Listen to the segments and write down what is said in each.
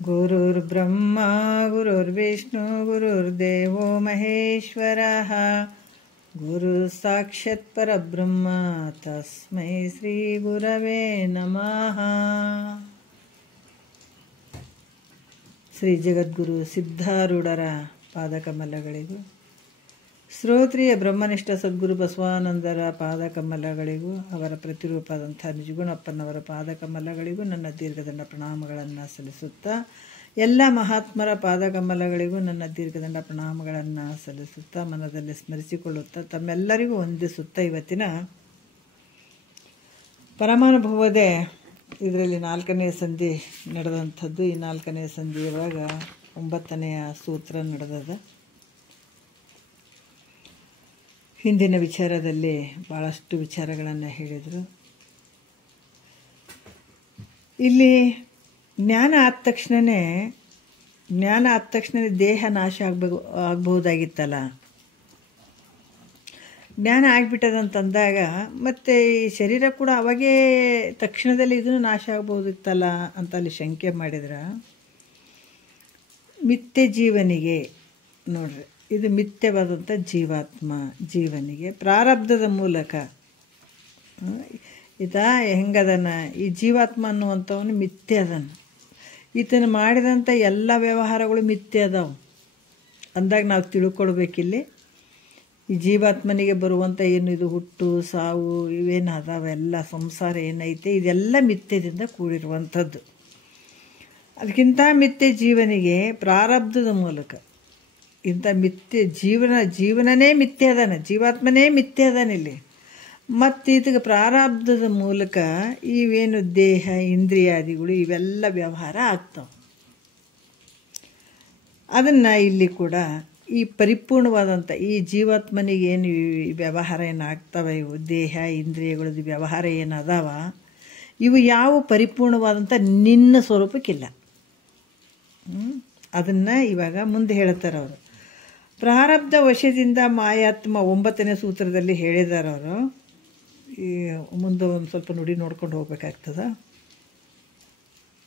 ಗುರುರ್ಬ್ರಹ್ಮ ಗುರುರ್ವಿಷ್ಣು ಗುರುರ್ದೇವೋ ಮಹೇಶ್ವರಃ ಗುರು ಸಾಕ್ಷಾತ್ ಪರಬ್ರಹ್ಮ ತಸ್ಮೈ ಶ್ರೀ ಗುರವೇ ನಮಃ. ಶ್ರೀ ಜಗದ್ಗುರು ಸಿದ್ಧಾರೂಢರ ಪಾದಕಮಲಗಳಿಗೂ, ಶ್ರೋತ್ರಿಯ ಬ್ರಹ್ಮನಿಷ್ಠ ಸದ್ಗುರು ಬಸವಾನಂದರ ಪಾದಕಮಲಗಳಿಗೂ, ಅವರ ಪ್ರತಿರೂಪದಂಥ ನಿಜಗುಣಪ್ಪನವರ ಪಾದಕಮಲಗಳಿಗೂ ನನ್ನ ದೀರ್ಘದಂಡ ಪ್ರಣಾಮಗಳನ್ನು ಸಲ್ಲಿಸುತ್ತಾ, ಎಲ್ಲ ಮಹಾತ್ಮರ ಪಾದಕಮಲಗಳಿಗೂ ನನ್ನ ದೀರ್ಘದಂಡ ಪ್ರಣಾಮಗಳನ್ನು ಸಲ್ಲಿಸುತ್ತಾ, ಮನದಲ್ಲಿ ಸ್ಮರಿಸಿಕೊಳ್ಳುತ್ತಾ, ತಮ್ಮೆಲ್ಲರಿಗೂ ವಂದಿಸುತ್ತಾ, ಇವತ್ತಿನ ಪರಮಾನುಭವದೇ ಇದರಲ್ಲಿ 4ನೇ ಸಂಧಿ ನಡೆದಂಥದ್ದು. ಈ 4ನೇ ಸಂಧಿಯೊಳಗ 9ನೆಯ ಸೂತ್ರ ನಡೆದದ. ಹಿಂದಿನ ವಿಚಾರದಲ್ಲಿ ಭಾಳಷ್ಟು ವಿಚಾರಗಳನ್ನು ಹೇಳಿದರು. ಇಲ್ಲಿ ಜ್ಞಾನ ಆದ ತಕ್ಷಣವೇ ದೇಹ ನಾಶ ಆಗಬಹುದಾಗಿತ್ತಲ್ಲ. ಜ್ಞಾನ ಆಗಿಬಿಟ್ಟದಂತಂದಾಗ ಮತ್ತೆ ಈ ಶರೀರ ಕೂಡ ಅವಾಗೇ ತಕ್ಷಣದಲ್ಲಿ ಇದನ್ನು ನಾಶ ಆಗ್ಬೋದಿತ್ತಲ್ಲ ಅಂತ ಅಲ್ಲಿ ಶಂಕೆ ಮಾಡಿದ್ರೆ, ಮಿಥ್ಯ ಜೀವನಿಗೆ ನೋಡ್ರಿ, ಇದು ಮಿಥ್ಯವಾದಂಥ ಜೀವನಿಗೆ ಪ್ರಾರಬ್ಧದ ಮೂಲಕ ಈತ ಹೆಂಗದನ, ಈ ಜೀವಾತ್ಮ ಅನ್ನುವಂಥವನು ಮಿಥ್ಯ ಅದನ್ನು. ಈತನ ಮಾಡಿದಂಥ ಎಲ್ಲ ವ್ಯವಹಾರಗಳು ಮಿಥ್ಯ ಅದಾವು ಅಂದಾಗ ನಾವು ತಿಳ್ಕೊಳ್ಬೇಕಿಲ್ಲಿ. ಈ ಜೀವಾತ್ಮನಿಗೆ ಬರುವಂಥ ಏನು ಇದು ಹುಟ್ಟು ಸಾವು ಇವೇನು ಅದಾವೆಲ್ಲ ಸಂಸಾರ ಏನೈತೆ ಇದೆಲ್ಲ ಮಿಥ್ಯದಿಂದ ಕೂಡಿರುವಂಥದ್ದು. ಅದಕ್ಕಿಂತ ಮಿಥ್ಯ ಜೀವನಿಗೆ ಪ್ರಾರಬ್ಧದ ಮೂಲಕ ಇಂಥ ಮಿಥ್ಯ ಜೀವನನೇ ಮಿಥ್ಯ ಅದಾನ, ಜೀವಾತ್ಮನೇ ಮಿಥ್ಯ ಅದಾನಿಲ್ಲಿ. ಮತ್ತು ಇದಕ್ಕೆ ಪ್ರಾರಬ್ಧದ ಮೂಲಕ ಇವೇನು ದೇಹ ಇಂದ್ರಿಯಾದಿಗಳು ಇವೆಲ್ಲ ವ್ಯವಹಾರ ಆಗ್ತಾವೆ. ಅದನ್ನು ಇಲ್ಲಿ ಕೂಡ ಈ ಪರಿಪೂರ್ಣವಾದಂಥ ಈ ಜೀವಾತ್ಮನಿಗೇನು ವ್ಯವಹಾರ ಏನು ಆಗ್ತವೆ, ಇವು ದೇಹ ಇಂದ್ರಿಯಗಳದ್ದು ವ್ಯವಹಾರ ಏನು ಅದಾವ, ಇವು ಯಾವ ಪರಿಪೂರ್ಣವಾದಂಥ ನಿನ್ನ ಸ್ವರೂಪಕ್ಕಿಲ್ಲ. ಅದನ್ನು ಇವಾಗ ಮುಂದೆ ಹೇಳ್ತಾರೆ ಅವರು. ಪ್ರಾರಬ್ಧ ವಶದಿಂದ ಮಾಯಾತ್ಮ 9ನೇ ಸೂತ್ರದಲ್ಲಿ ಹೇಳಿದ್ದಾರೆ ಅವರು. ಈ ಮುಂದೆ ಒಂದು ಸ್ವಲ್ಪ ನುಡಿ ನೋಡ್ಕೊಂಡು ಹೋಗ್ಬೇಕಾಗ್ತದ.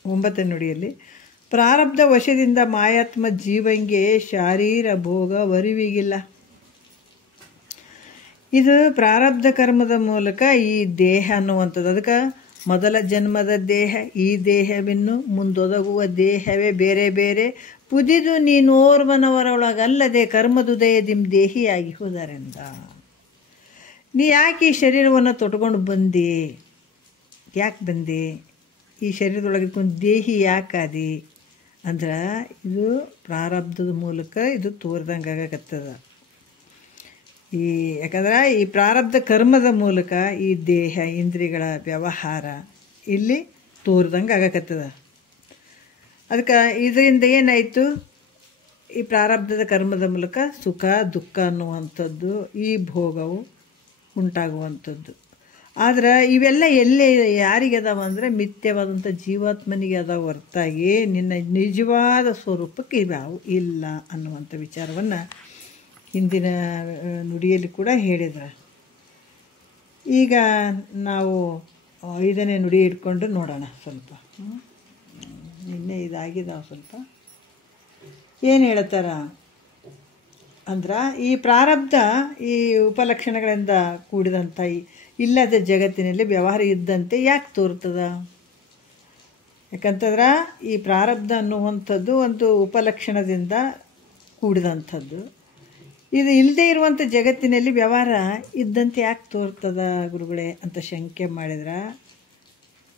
9ನೇ ನುಡಿಯಲ್ಲಿ ಪ್ರಾರಬ್ಧ ವಶದಿಂದ ಮಾಯಾತ್ಮ ಜೀವಂಗೆ ಶಾರೀರ ಭೋಗ ವರಿವಿಗಿಲ್ಲ. ಇದು ಪ್ರಾರಬ್ಧ ಕರ್ಮದ ಮೂಲಕ ಈ ದೇಹ ಅನ್ನುವಂಥದ್ದು, ಅದಕ್ಕೆ ಮೊದಲ ಜನ್ಮದ ದೇಹ, ಈ ದೇಹವಿನ್ನು ಮುಂದೊದಗುವ ದೇಹವೇ ಬೇರೆ ಬೇರೆ, ಪುದಿದು ನೀನೋರ್ವನವರೊಳಗಲ್ಲದೆ ಕರ್ಮದುದಯದಿಂ ದೇಹಿಯಾಗಿ ಹೋದರೆಂದ. ನೀ ಯಾಕೆ ಈ ಶರೀರವನ್ನು ತೊಟ್ಕೊಂಡು ಬಂದಿ, ಯಾಕೆ ಬಂದಿ, ಈ ಶರೀರದೊಳಗಿದ್ಕೊಂಡು ದೇಹಿ ಯಾಕಾದಿ ಅಂದ್ರೆ ಇದು ಪ್ರಾರಬ್ಧದ ಮೂಲಕ ಇದು ತೋರ್ದಂಗೆ ಆಗಕತ್ತದ. ಯಾಕಂದ್ರೆ ಈ ಪ್ರಾರಬ್ಧ ಕರ್ಮದ ಮೂಲಕ ಈ ದೇಹ ಇಂದ್ರಿಯಗಳ ವ್ಯವಹಾರ ಇಲ್ಲಿ ತೋರ್ದಂಗೆ ಆಗಕತ್ತದ. ಅದಕ್ಕೆ ಇದರಿಂದ ಏನಾಯಿತು, ಈ ಪ್ರಾರಬ್ಧದ ಕರ್ಮದ ಮೂಲಕ ಸುಖ ದುಃಖ ಅನ್ನುವಂಥದ್ದು ಈ ಭೋಗವು ಉಂಟಾಗುವಂಥದ್ದು. ಆದ್ರೆ ಇವೆಲ್ಲ ಎಲ್ಲೇ ಯಾರಿಗೆ ಅದಾವ ಅಂದರೆ ಮಿಥ್ಯವಾದಂಥ ಜೀವಾತ್ಮನಿಗೆ ಅದಾವ ಹೊರತಾಗಿ ನಿನ್ನ ನಿಜವಾದ ಸ್ವರೂಪಕ್ಕೆ ಇವ್ಯಾವು ಇಲ್ಲ ಅನ್ನುವಂಥ ವಿಚಾರವನ್ನು ಹಿಂದಿನ ನುಡಿಯಲ್ಲಿ ಕೂಡ ಹೇಳಿದ್ರು. ಈಗ ನಾವು 5ನೇ ನುಡಿ ಇಟ್ಕೊಂಡು ನೋಡೋಣ ಸ್ವಲ್ಪ. ನಿನ್ನೆ ಇದಾಗಿದ್ದಾವೆ ಸ್ವಲ್ಪ. ಏನು ಹೇಳ್ತಾರ ಅಂದ್ರೆ, ಈ ಪ್ರಾರಬ್ಧ ಈ ಉಪಲಕ್ಷಣಗಳಿಂದ ಕೂಡಿದಂಥ ಇಲ್ಲದ ಜಗತ್ತಿನಲ್ಲಿ ವ್ಯವಹಾರ ಇದ್ದಂತೆ ಯಾಕೆ ತೋರ್ತದ? ಯಾಕಂತಂದ್ರೆ ಈ ಪ್ರಾರಬ್ಧ ಅನ್ನುವಂಥದ್ದು ಒಂದು ಉಪಲಕ್ಷಣದಿಂದ ಕೂಡಿದಂಥದ್ದು. ಇದು ಇಲ್ಲದೆ ಇರುವಂಥ ಜಗತ್ತಿನಲ್ಲಿ ವ್ಯವಹಾರ ಇದ್ದಂತೆ ಯಾಕೆ ತೋರ್ತದ ಗುರುಗಳೇ ಅಂತ ಶಂಕೆ ಮಾಡಿದ್ರೆ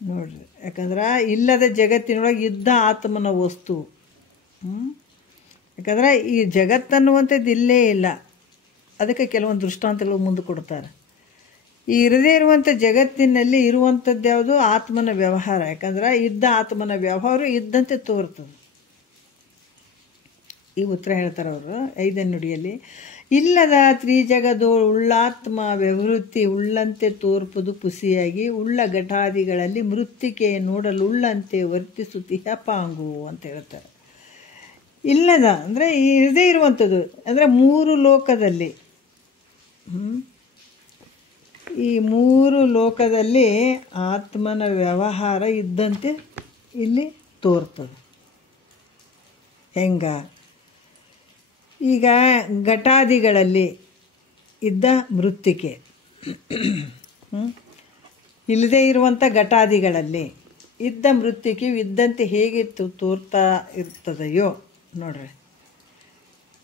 ನೋಡ್ರಿ, ಯಾಕಂದ್ರೆ ಇಲ್ಲದ ಜಗತ್ತಿನೊಳಗೆ ಇದ್ದ ಆತ್ಮನ ವಸ್ತು. ಯಾಕಂದ್ರೆ ಈ ಜಗತ್ತನ್ನುವಂಥದ್ದು ಇಲ್ಲೇ ಇಲ್ಲ. ಅದಕ್ಕೆ ಕೆಲವೊಂದು ದೃಷ್ಟಾಂತಗಳು ಮುಂದೆ ಕೊಡ್ತಾರೆ. ಈ ಇರದೇ ಇರುವಂಥ ಜಗತ್ತಿನಲ್ಲಿ ಇರುವಂಥದ್ದು ಯಾವುದು? ಆತ್ಮನ ವ್ಯವಹಾರ. ಯಾಕಂದ್ರೆ ಇದ್ದ ಆತ್ಮನ ವ್ಯವಹಾರ ಇದ್ದಂತೆ ತೋರ್ತದೆ. ಈ ಉತ್ತರ ಹೇಳ್ತಾರೆ ಅವರು 5ನೇ ನುಡಿಯಲ್ಲಿ. ಇಲ್ಲದ ತ್ರಿಜಗದೋ ಉಳ್ಳಾತ್ಮ ವ್ಯವೃತ್ತಿ ಉಳ್ಳಂತೆ ತೋರ್ಪದು ಪುಸಿಯಾಗಿ ಉಳ್ಳ ಘಟಾದಿಗಳಲ್ಲಿ ಮೃತ್ತಿಕೆ ನೋಡಲು ಉಳ್ಳಂತೆ ವರ್ತಿಸುತ್ತಿಹ ಪಾಂಗು ಅಂತ ಹೇಳ್ತಾರೆ. ಇಲ್ಲದ ಅಂದರೆ ಇರದೇ ಇರುವಂಥದ್ದು ಅಂದರೆ 3 ಲೋಕದಲ್ಲಿ ಈ ಮೂರು ಲೋಕದಲ್ಲಿ ಆತ್ಮನ ವ್ಯವಹಾರ ಇದ್ದಂತೆ ಇಲ್ಲಿ ತೋರ್ತದೆ. ಹೆಂಗ? ಈಗ ಘಟಾದಿಗಳಲ್ಲಿ ಇದ್ದ ಮೃತ್ತಿಕೆ, ಇಲ್ಲದೇ ಇರುವಂಥ ಘಟಾದಿಗಳಲ್ಲಿ ಇದ್ದ ಮೃತ್ತಿಕೆ ಇದ್ದಂತೆ ಹೇಗೆ ತೋರ್ತಾ ಇರ್ತದೆಯೋ ನೋಡ್ರಿ.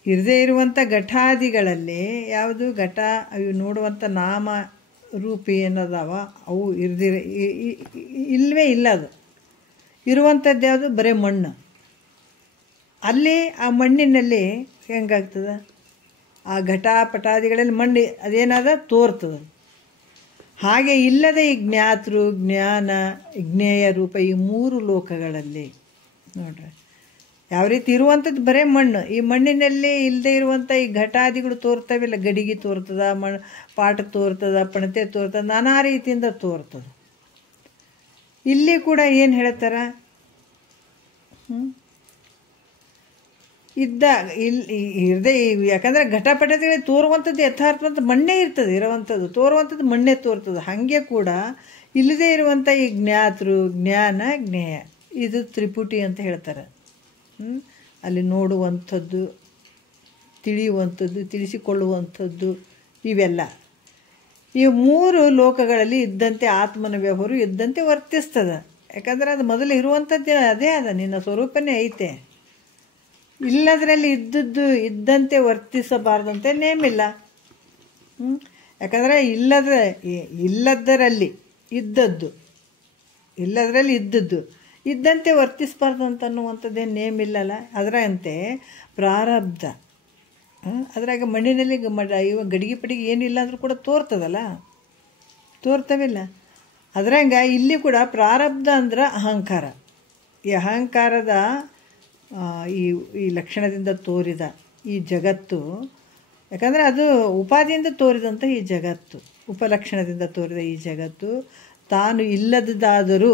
ಇರದೇ ಇರುವಂಥ ಘಟಾದಿಗಳಲ್ಲಿ ಯಾವುದು ಘಟ ಅವು ನೋಡುವಂಥ ನಾಮ ರೂಪಿ ಏನದಾವ ಅವು ಇಲ್ಲವೇ ಇಲ್ಲ. ಅದು ಇರುವಂಥದ್ದು ಯಾವುದು? ಬರೀ ಮಣ್ಣು. ಅಲ್ಲಿ ಆ ಮಣ್ಣಿನಲ್ಲಿ ಹೆಂಗಾಗ್ತದೆ? ಆ ಘಟಾಪಟಾದಿಗಳಲ್ಲಿ ಮಣ್ಣು ಅದೇನಾದ ತೋರ್ತದೆ. ಹಾಗೆ ಇಲ್ಲದೆ ಈ ಜ್ಞಾತೃ, ಜ್ಞಾನ, ಜ್ಞೇಯ ರೂಪ ಈ ಮೂರು ಲೋಕಗಳಲ್ಲಿ ನೋಡ್ರಿ ಯಾವ ರೀತಿ ಇರುವಂಥದ್ದು ಬರೇ ಮಣ್ಣು. ಈ ಮಣ್ಣಿನಲ್ಲಿ ಇಲ್ಲದೆ ಇರುವಂಥ ಈ ಘಟಾದಿಗಳು ತೋರ್ತವಿಲ್ಲ. ಗಡಿಗೆ ತೋರ್ತದ, ಪಾಠ ತೋರ್ತದ, ಪಣತೆ ತೋರ್ತದ, ನಾನಾ ರೀತಿಯಿಂದ ತೋರ್ತದೆ. ಇಲ್ಲಿ ಕೂಡ ಏನು ಹೇಳ್ತಾರ? ಇರದೆ ಯಾಕಂದರೆ ಘಟಪಟಗಳಿಗೆ ತೋರುವಂಥದ್ದು ಯಥಾರ್ಥವಂತ ಮಣ್ಣೇ ಇರ್ತದೆ. ಇರುವಂಥದ್ದು ತೋರುವಂಥದ್ದು ಮಣ್ಣೇ ತೋರ್ತದೆ. ಹಾಗೆ ಕೂಡ ಇಲ್ಲದೇ ಇರುವಂಥ ಈ ಜ್ಞಾತೃ, ಜ್ಞಾನ, ಜ್ಞೇಯ ಇದು ತ್ರಿಪುಟಿ ಅಂತ ಹೇಳ್ತಾರೆ. ಅಲ್ಲಿ ನೋಡುವಂಥದ್ದು, ತಿಳಿಯುವಂಥದ್ದು, ತಿಳಿಸಿಕೊಳ್ಳುವಂಥದ್ದು ಇವೆಲ್ಲ ಈ ಮೂರು ಲೋಕಗಳಲ್ಲಿ ಇದ್ದಂತೆ ಆತ್ಮನ ವ್ಯವಹಾರ ಇದ್ದಂತೆ ವರ್ತಿಸ್ತದೆ. ಯಾಕಂದರೆ ಅದು ಮೊದಲು ಇರುವಂಥದ್ದು ಅದೇ ಅದ, ನಿನ್ನ ಸ್ವರೂಪನೇ ಐತೆ. ಇಲ್ಲದರಲ್ಲಿ ಇದ್ದದ್ದು ಇದ್ದಂತೆ ವರ್ತಿಸಬಾರ್ದಂತೆ ನೇಮಿಲ್ಲ. ಯಾಕಂದರೆ ಇಲ್ಲದರಲ್ಲಿ ಇದ್ದದ್ದು ಇದ್ದಂತೆ ವರ್ತಿಸಬಾರ್ದು ಅಂತ ಅನ್ನುವಂಥದ್ದೇನು ನೇಮ್ ಇಲ್ಲಲ್ಲ. ಅದರಂತೆ ಪ್ರಾರಬ್ಧ ಅದ್ರಾಗ ಮಣ್ಣಿನಲ್ಲಿ ಇವ ಗಡಿಗೆ ಪಡಿಗೆ ಏನಿಲ್ಲ ಅಂದರೂ ಕೂಡ ತೋರ್ತದಲ್ಲ, ತೋರ್ತವಿಲ್ಲ. ಅದ್ರಂಗ ಇಲ್ಲಿ ಕೂಡ ಪ್ರಾರಬ್ಧ ಅಂದ್ರೆ ಅಹಂಕಾರ. ಈ ಅಹಂಕಾರದ ಈ ಲಕ್ಷಣದಿಂದ ತೋರಿದ ಈ ಜಗತ್ತು, ಯಾಕಂದರೆ ಅದು ಉಪಾದಿಯಿಂದ ತೋರಿದಂಥ ಈ ಜಗತ್ತು, ಉಪಲಕ್ಷಣದಿಂದ ತೋರಿದ ಈ ಜಗತ್ತು ತಾನು ಇಲ್ಲದಾದರೂ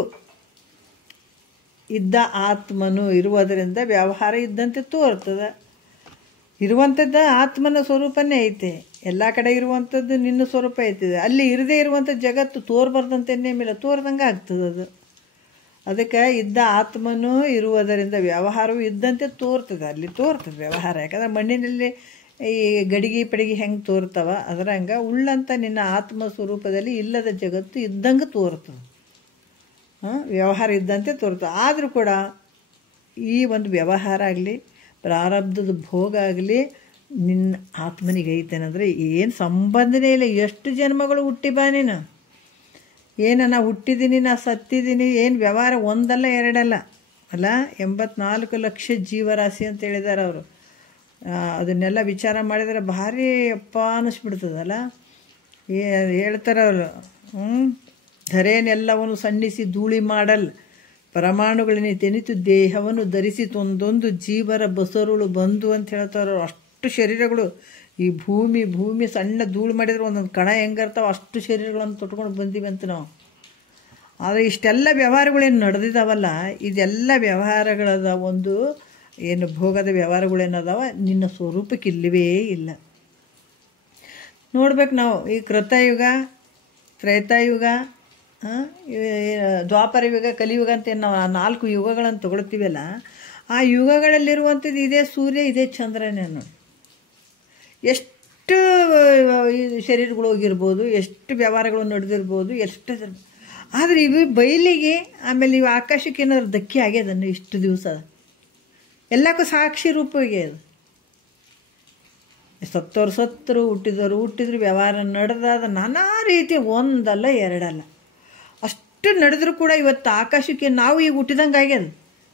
ಇದ್ದ ಆತ್ಮನು ಇರುವುದರಿಂದ ವ್ಯವಹಾರ ಇದ್ದಂತೆ ತೋರ್ತದೆ. ಇರುವಂಥದ್ದು ಆತ್ಮನ ಸ್ವರೂಪನೇ ಐತೆ. ಎಲ್ಲ ಕಡೆ ಇರುವಂಥದ್ದು ನಿನ್ನ ಸ್ವರೂಪ ಐತಿದೆ. ಅಲ್ಲಿ ಇರದೇ ಇರುವಂಥ ಜಗತ್ತು ತೋರ್ಬಾರ್ದಂತೆ ನೇಮಿಲ್ಲ, ತೋರ್ದಂಗೆ ಆಗ್ತದೆ ಅದು. ಅದಕ್ಕೆ ಇದ್ದ ಆತ್ಮನೂ ಇರುವುದರಿಂದ ವ್ಯವಹಾರವೂ ಇದ್ದಂತೆ ತೋರ್ತದೆ. ಅಲ್ಲಿ ತೋರ್ತದೆ ವ್ಯವಹಾರ. ಯಾಕಂದರೆ ಮಣ್ಣಿನಲ್ಲಿ ಈ ಗಡಿಗೆ ಪಡಿಗೆ ಹೆಂಗೆ ತೋರ್ತವ ಅದರಂಗೆ ಉಳ್ಳಂಥ ನಿನ್ನ ಆತ್ಮ ಸ್ವರೂಪದಲ್ಲಿ ಇಲ್ಲದ ಜಗತ್ತು ಇದ್ದಂಗೆ ತೋರ್ತದೆ. ವ್ಯವಹಾರ ಇದ್ದಂತೆ ತೋರ್ತದೆ. ಆದರೂ ಕೂಡ ಈ ಒಂದು ವ್ಯವಹಾರ ಆಗಲಿ, ಪ್ರಾರಬ್ಧದ ಭೋಗ ಆಗಲಿ ನಿನ್ನ ಆತ್ಮನಿಗೆ ಐತೇನಂದರೆ ಏನು ಸಂಬಂಧನೇ ಇಲ್ಲ. ಎಷ್ಟು ಜನ್ಮಗಳು ಹುಟ್ಟಿ ಬಾ ನೀನು, ನಾ ಹುಟ್ಟಿದ್ದೀನಿ, ನಾ ಸತ್ತಿದ್ದೀನಿ, ಏನು ವ್ಯವಹಾರ ಒಂದಲ್ಲ ಎರಡಲ್ಲ ಅಲ್ಲ, 84 ಲಕ್ಷ ಜೀವರಾಶಿ ಅಂತ ಹೇಳಿದ್ದಾರೆ ಅವರು. ಅದನ್ನೆಲ್ಲ ವಿಚಾರ ಮಾಡಿದರೆ ಭಾರಿ ಅಪ್ಪ ಅನ್ನಿಸ್ಬಿಡ್ತದಲ್ಲ. ಹೇಳ್ತಾರೆ ಅವರು, ಧರೆಯನ್ನೆಲ್ಲವನ್ನು ಸಣ್ಣಿಸಿ ಧೂಳಿ ಮಾಡಲ್, ಪರಮಾಣುಗಳನ್ನೇ ತೆನಿತು ದೇಹವನ್ನು ಧರಿಸಿ ಒಂದೊಂದು ಜೀವರ ಬಸರುಳು ಬಂದು ಅಂತ ಹೇಳ್ತಾರೆ. ಅಷ್ಟು ಶರೀರಗಳು ಈ ಭೂಮಿ ಸಣ್ಣ ಧೂಳು ಮಾಡಿದ್ರೆ ಒಂದೊಂದು ಕಣ ಹೆಂಗಿರ್ತಾವೆ ಅಷ್ಟು ಶರೀರಗಳನ್ನು ತೊಟ್ಕೊಂಡು ಬಂದೀವಿ ಅಂತ ನಾವು. ಆದರೆ ಇಷ್ಟೆಲ್ಲ ವ್ಯವಹಾರಗಳೇನು ನಡೆದಿದ್ದಾವಲ್ಲ, ಇದೆಲ್ಲ ವ್ಯವಹಾರಗಳದ ಒಂದು ಏನು ಭೋಗದ ವ್ಯವಹಾರಗಳೇನದಾವ ನಿನ್ನ ಸ್ವರೂಪಕ್ಕೆ ಇಲ್ಲವೇ ಇಲ್ಲ. ನೋಡ್ಬೇಕು ನಾವು ಈ ಕೃತಯುಗ, ತ್ರೇತಾಯುಗ, ದ್ವಾಪರ ಯುಗ, ಕಲಿಯುಗ ಅಂತ ನಾವು 4 ಯುಗಗಳನ್ನು ತಗೊಳ್ತೀವಲ್ಲ, ಆ ಯುಗಗಳಲ್ಲಿರುವಂಥದ್ದು ಇದೇ ಸೂರ್ಯ, ಇದೇ ಚಂದ್ರನೇ ನೋಡಿ. ಎಷ್ಟು ಶರೀರಗಳು ಹೋಗಿರ್ಬೋದು, ಎಷ್ಟು ವ್ಯವಹಾರಗಳು ನಡೆದಿರ್ಬೋದು, ಎಷ್ಟು. ಆದರೆ ಇವು ಬಯಲಿಗೆ ಆಮೇಲೆ ಇವು ಆಕಾಶಕ್ಕೆ ಏನಾದ್ರು ಧಕ್ಕೆ ಆಗ್ಯದನ್ನು ಇಷ್ಟು ದಿವಸ ಎಲ್ಲಕ್ಕೂ ಸಾಕ್ಷಿ ರೂಪವಾಗಿ ಅದು. ಸತ್ತೋರು ಸತ್ತರು, ಹುಟ್ಟಿದ್ರು, ವ್ಯವಹಾರ ನಡೆದಾದ ನಾನಾ ರೀತಿ ಒಂದಲ್ಲ ಎರಡಲ್ಲ ಅಷ್ಟು ನಡೆದರೂ ಕೂಡ ಇವತ್ತು ಆಕಾಶಕ್ಕೆ ನಾವು ಈಗ ಹುಟ್ಟಿದಂಗೆ ಆಗ್ಯದ.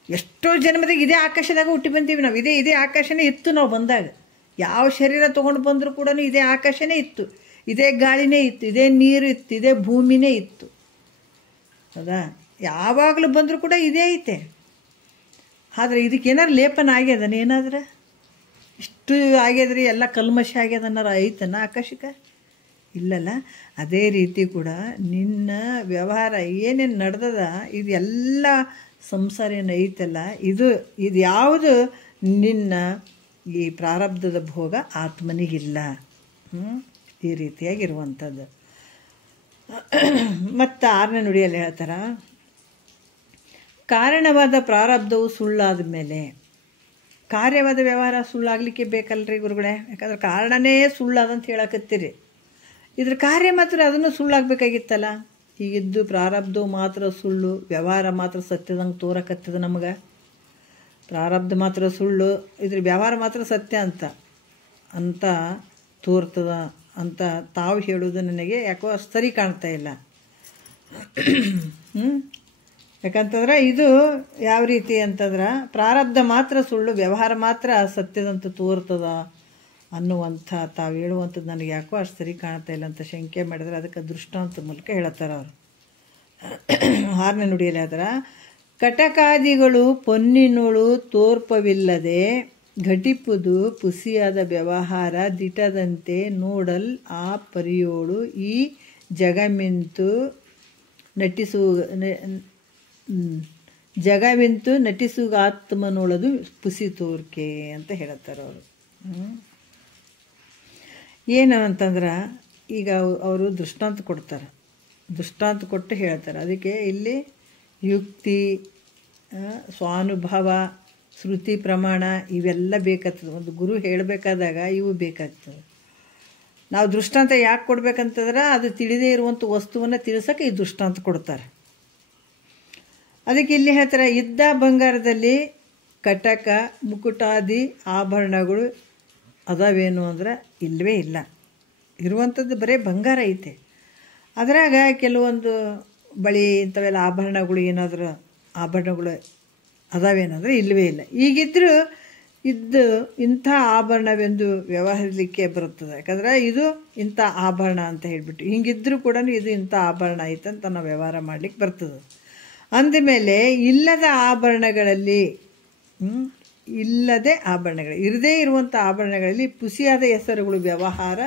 ಎಷ್ಟೋ ಜನ್ಮದಾಗ ಇದೇ ಆಕಾಶದಾಗ ಹುಟ್ಟಿ ಬಂದೀವಿ ನಾವು. ಇದೇ ಆಕಾಶನೇ ಇತ್ತು ನಾವು ಬಂದಾಗ. ಯಾವ ಶರೀರ ತೊಗೊಂಡು ಬಂದರೂ ಕೂಡ ಇದೇ ಆಕಾಶನೇ ಇತ್ತು, ಇದೇ ಗಾಳಿನೇ ಇತ್ತು, ಇದೇ ನೀರು ಇತ್ತು, ಇದೇ ಭೂಮಿನೇ ಇತ್ತು. ಹೌದಾ? ಯಾವಾಗಲೂ ಬಂದರೂ ಕೂಡ ಇದೇ ಐತೆ. ಆದರೆ ಇದಕ್ಕೇನಾರು ಲೇಪನ ಆಗ್ಯದನ? ಏನಾದ್ರೆ ಇಷ್ಟು ಆಗ್ಯದ್ರಿ ಎಲ್ಲ ಕಲ್ಮಶ ಆಗ್ಯದನ್ನಾರ ಐತನ ಆಕಾಶಕ್ಕೆ? ಇಲ್ಲಲ್ಲ. ಅದೇ ರೀತಿ ಕೂಡ ನಿನ್ನ ವ್ಯವಹಾರ ಏನೇನು ನಡೆದದ ಇದೆಲ್ಲ ಸಂಸಾರ ಏನು ಐತಲ್ಲ, ಇದು ಯಾವುದು ನಿನ್ನ ಈ ಪ್ರಾರಬ್ಧದ ಭೋಗ ಆತ್ಮನಿಗಿಲ್ಲ. ಈ ರೀತಿಯಾಗಿರುವಂಥದ್ದು. ಮತ್ತು 6ನೇ ನುಡಿಯಲ್ಲಿ ಹೇಳ್ತಾರೆ, ಕಾರಣವಾದ ಪ್ರಾರಬ್ಧವು ಸುಳ್ಳಾದ ಮೇಲೆ ಕಾರ್ಯವಾದ ವ್ಯವಹಾರ ಸುಳ್ಳಾಗಲಿಕ್ಕೆ ಬೇಕಲ್ರಿ ಗುರುಗಳೇ? ಯಾಕಂದ್ರೆ ಕಾರಣನೇ ಸುಳ್ಳಾದಂತ ಹೇಳಕತ್ತೀರಿ, ಇದ್ರ ಕಾರ್ಯ ಮಾತ್ರ ಅದನ್ನು ಸುಳ್ಳಾಗಬೇಕಾಗಿತ್ತಲ್ಲ. ಹೀಗಿದ್ದು ಪ್ರಾರಬ್ಧವು ಮಾತ್ರ ಸುಳ್ಳು, ವ್ಯವಹಾರ ಮಾತ್ರ ಸತ್ಯದಂಗೆ ತೋರಕತ್ತದ ನಮಗೆ. ಪ್ರಾರಬ್ಧ ಮಾತ್ರ ಸುಳ್ಳು, ಇದ್ರ ವ್ಯವಹಾರ ಮಾತ್ರ ಸತ್ಯ ಅಂತ ತೋರ್ತದ ಅಂತ ತಾವು ಹೇಳೋದು ನನಗೆ ಯಾಕೋ ಸರಿ ಕಾಣ್ತಾ ಇಲ್ಲ. ಯಾಕಂತಂದ್ರೆ ಇದು ಯಾವ ರೀತಿ ಅಂತಂದ್ರೆ ಪ್ರಾರಬ್ಧ ಮಾತ್ರ ಸುಳ್ಳು, ವ್ಯವಹಾರ ಮಾತ್ರ ಸತ್ಯದಂತ ತೋರ್ತದ ಅನ್ನುವಂಥ ತಾವು ಹೇಳುವಂಥದ್ದು ನನಗೆ ಯಾಕೋ ಅಷ್ಟು ಸರಿ ಕಾಣ್ತಾ ಇಲ್ಲ ಅಂತ ಶಂಕೆ ಮಾಡಿದ್ರೆ ಅದಕ್ಕೆ ದೃಷ್ಟಾಂತ ಮೂಲಕ ಹೇಳ್ತಾರೆ ಅವರು. 6ನೇ ನುಡಿಯಲ್ಲಿ ಹೇಳ್ತಾರೆ, ಕಟಕಾದಿಗಳು ಪೊನ್ನಿನೋಳು ತೋರ್ಪವಿಲ್ಲದೆ ಘಟಿಪುದು ಪುಸಿಯಾದ ವ್ಯವಹಾರ ದಿಟದಂತೆ ನೋಡಲ್ ಆ ಪರಿಯೋಳು ಈ ಜಗವಿಂತು ನಟಿಸುಗಾತ್ಮನೊಳದು ಪುಸಿ ತೋರ್ಕೆ ಅಂತ ಹೇಳ್ತಾರೆ ಅವರು. ಏನು ಅಂತಂದ್ರೆ ಈಗ ಅವರು ದೃಷ್ಟಾಂತ ಕೊಡ್ತಾರೆ, ದೃಷ್ಟಾಂತ ಕೊಟ್ಟು ಹೇಳ್ತಾರೆ. ಅದಕ್ಕೆ ಇಲ್ಲಿ ಯುಕ್ತಿ, ಸ್ವಾನುಭವ, ಶ್ರುತಿ ಪ್ರಮಾಣ ಇವೆಲ್ಲ ಬೇಕಾಗ್ತದೆ. ಒಂದು ಗುರು ಹೇಳಬೇಕಾದಾಗ ಇವು ಬೇಕಾಗ್ತದೆ. ನಾವು ದೃಷ್ಟಾಂತ ಯಾಕೆ ಕೊಡ್ಬೇಕಂತಂದ್ರೆ ಅದು ತಿಳಿದೇ ಇರುವಂಥ ವಸ್ತುವನ್ನು ತಿಳಿಸೋಕೆ ಈ ದೃಷ್ಟಾಂತ ಕೊಡ್ತಾರೆ. ಅದಕ್ಕೆ ಇಲ್ಲಿ ಹೇಳ್ತಾರೆ, ಇದ್ದ ಬಂಗಾರದಲ್ಲಿ ಕಟಕ ಮುಕುಟಾದಿ ಆಭರಣಗಳು ಅದಾವೇನು ಅಂದ್ರೆ ಇಲ್ಲವೇ ಇಲ್ಲ. ಇರುವಂಥದ್ದು ಬರೀ ಬಂಗಾರ ಐತೆ. ಅದರಾಗ ಕೆಲವೊಂದು ಬಳಿ ಇಂಥವೆಲ್ಲ ಆಭರಣಗಳು ಏನಾದರೂ ಆಭರಣಗಳು ಅದಾವೇನಂದ್ರೆ ಇಲ್ಲವೇ ಇಲ್ಲ. ಈಗಿದ್ರೂ ಇಂಥ ಆಭರಣವೆಂದು ವ್ಯವಹರಿಸಲಿಕ್ಕೆ ಬರುತ್ತದೆ. ಯಾಕಂದ್ರೆ ಇದು ಇಂಥ ಆಭರಣ ಅಂತ ಹೇಳಿಬಿಟ್ಟು ಹಿಂಗಿದ್ರೂ ಕೂಡ ಇದು ಇಂಥ ಆಭರಣ ಐತೆ ಅಂತ ನಾವು ವ್ಯವಹಾರ ಮಾಡ್ಲಿಕ್ಕೆ ಬರ್ತದೆ. ಅಂದಮೇಲೆ ಇಲ್ಲದ ಆಭರಣಗಳಲ್ಲಿ ಇರದೇ ಇರುವಂಥ ಆಭರಣಗಳಲ್ಲಿ ಪುಸಿಯಾದ ಹೆಸರುಗಳು ವ್ಯವಹಾರ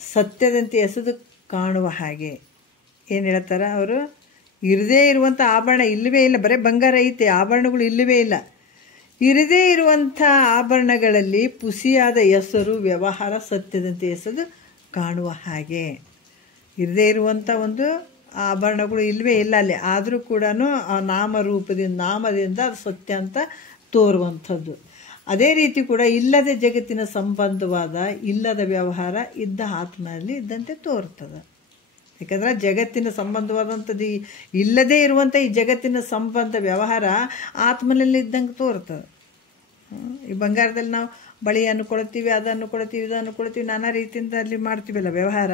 ಸತ್ಯದಂತೆ ಎಸೆದು ಕಾಣುವ ಹಾಗೆ. ಏನು ಹೇಳ್ತಾರೆ ಅವರು? ಇರದೇ ಇರುವಂಥ ಆಭರಣ ಇಲ್ಲವೇ ಇಲ್ಲ, ಬರೀ ಬಂಗಾರ ಐತೆ, ಆಭರಣಗಳು ಇಲ್ಲವೇ ಇಲ್ಲ. ಇರದೇ ಇರುವಂಥ ಆಭರಣಗಳಲ್ಲಿ ಪುಸಿಯಾದ ಹೆಸರು ವ್ಯವಹಾರ ಸತ್ಯದಂತೆ ಎಸೆದು ಕಾಣುವ ಹಾಗೆ. ಇರದೇ ಇರುವಂಥ ಒಂದು ಆಭರಣಗಳು ಇಲ್ಲವೇ ಇಲ್ಲ ಅಲ್ಲಿ, ಆದರೂ ಕೂಡ ಆ ನಾಮದಿಂದ ಅದು ಸತ್ಯ ಅಂತ ತೋರುವಂಥದ್ದು. ಅದೇ ರೀತಿ ಕೂಡ ಇಲ್ಲದ ಜಗತ್ತಿನ ಸಂಬಂಧವಾದ ಇಲ್ಲದ ವ್ಯವಹಾರ ಇದ್ದ ಆತ್ಮನಲ್ಲಿ ಇದ್ದಂತೆ ತೋರ್ತದೆ. ಯಾಕಂದ್ರೆ ಜಗತ್ತಿನ ಸಂಬಂಧವಾದಂಥದ್ದು ಇಲ್ಲದೇ ಇರುವಂಥ ಈ ಜಗತ್ತಿನ ಸಂಬಂಧ ವ್ಯವಹಾರ ಆತ್ಮನಲ್ಲಿ ಇದ್ದಂಗೆ ತೋರ್ತದೆ. ಈ ಬಂಗಾರದಲ್ಲಿ ನಾವು ಬಳಿ ಅನ್ಕೊಳ್ತೀವಿ, ಅದನ್ನು ಕೊಡ್ತೀವಿ, ಇದನ್ನು ಕೊಡ್ತೀವಿ, ನಾನಾ ರೀತಿಯಿಂದ ಅಲ್ಲಿ ಮಾಡ್ತೀವಲ್ಲ ವ್ಯವಹಾರ.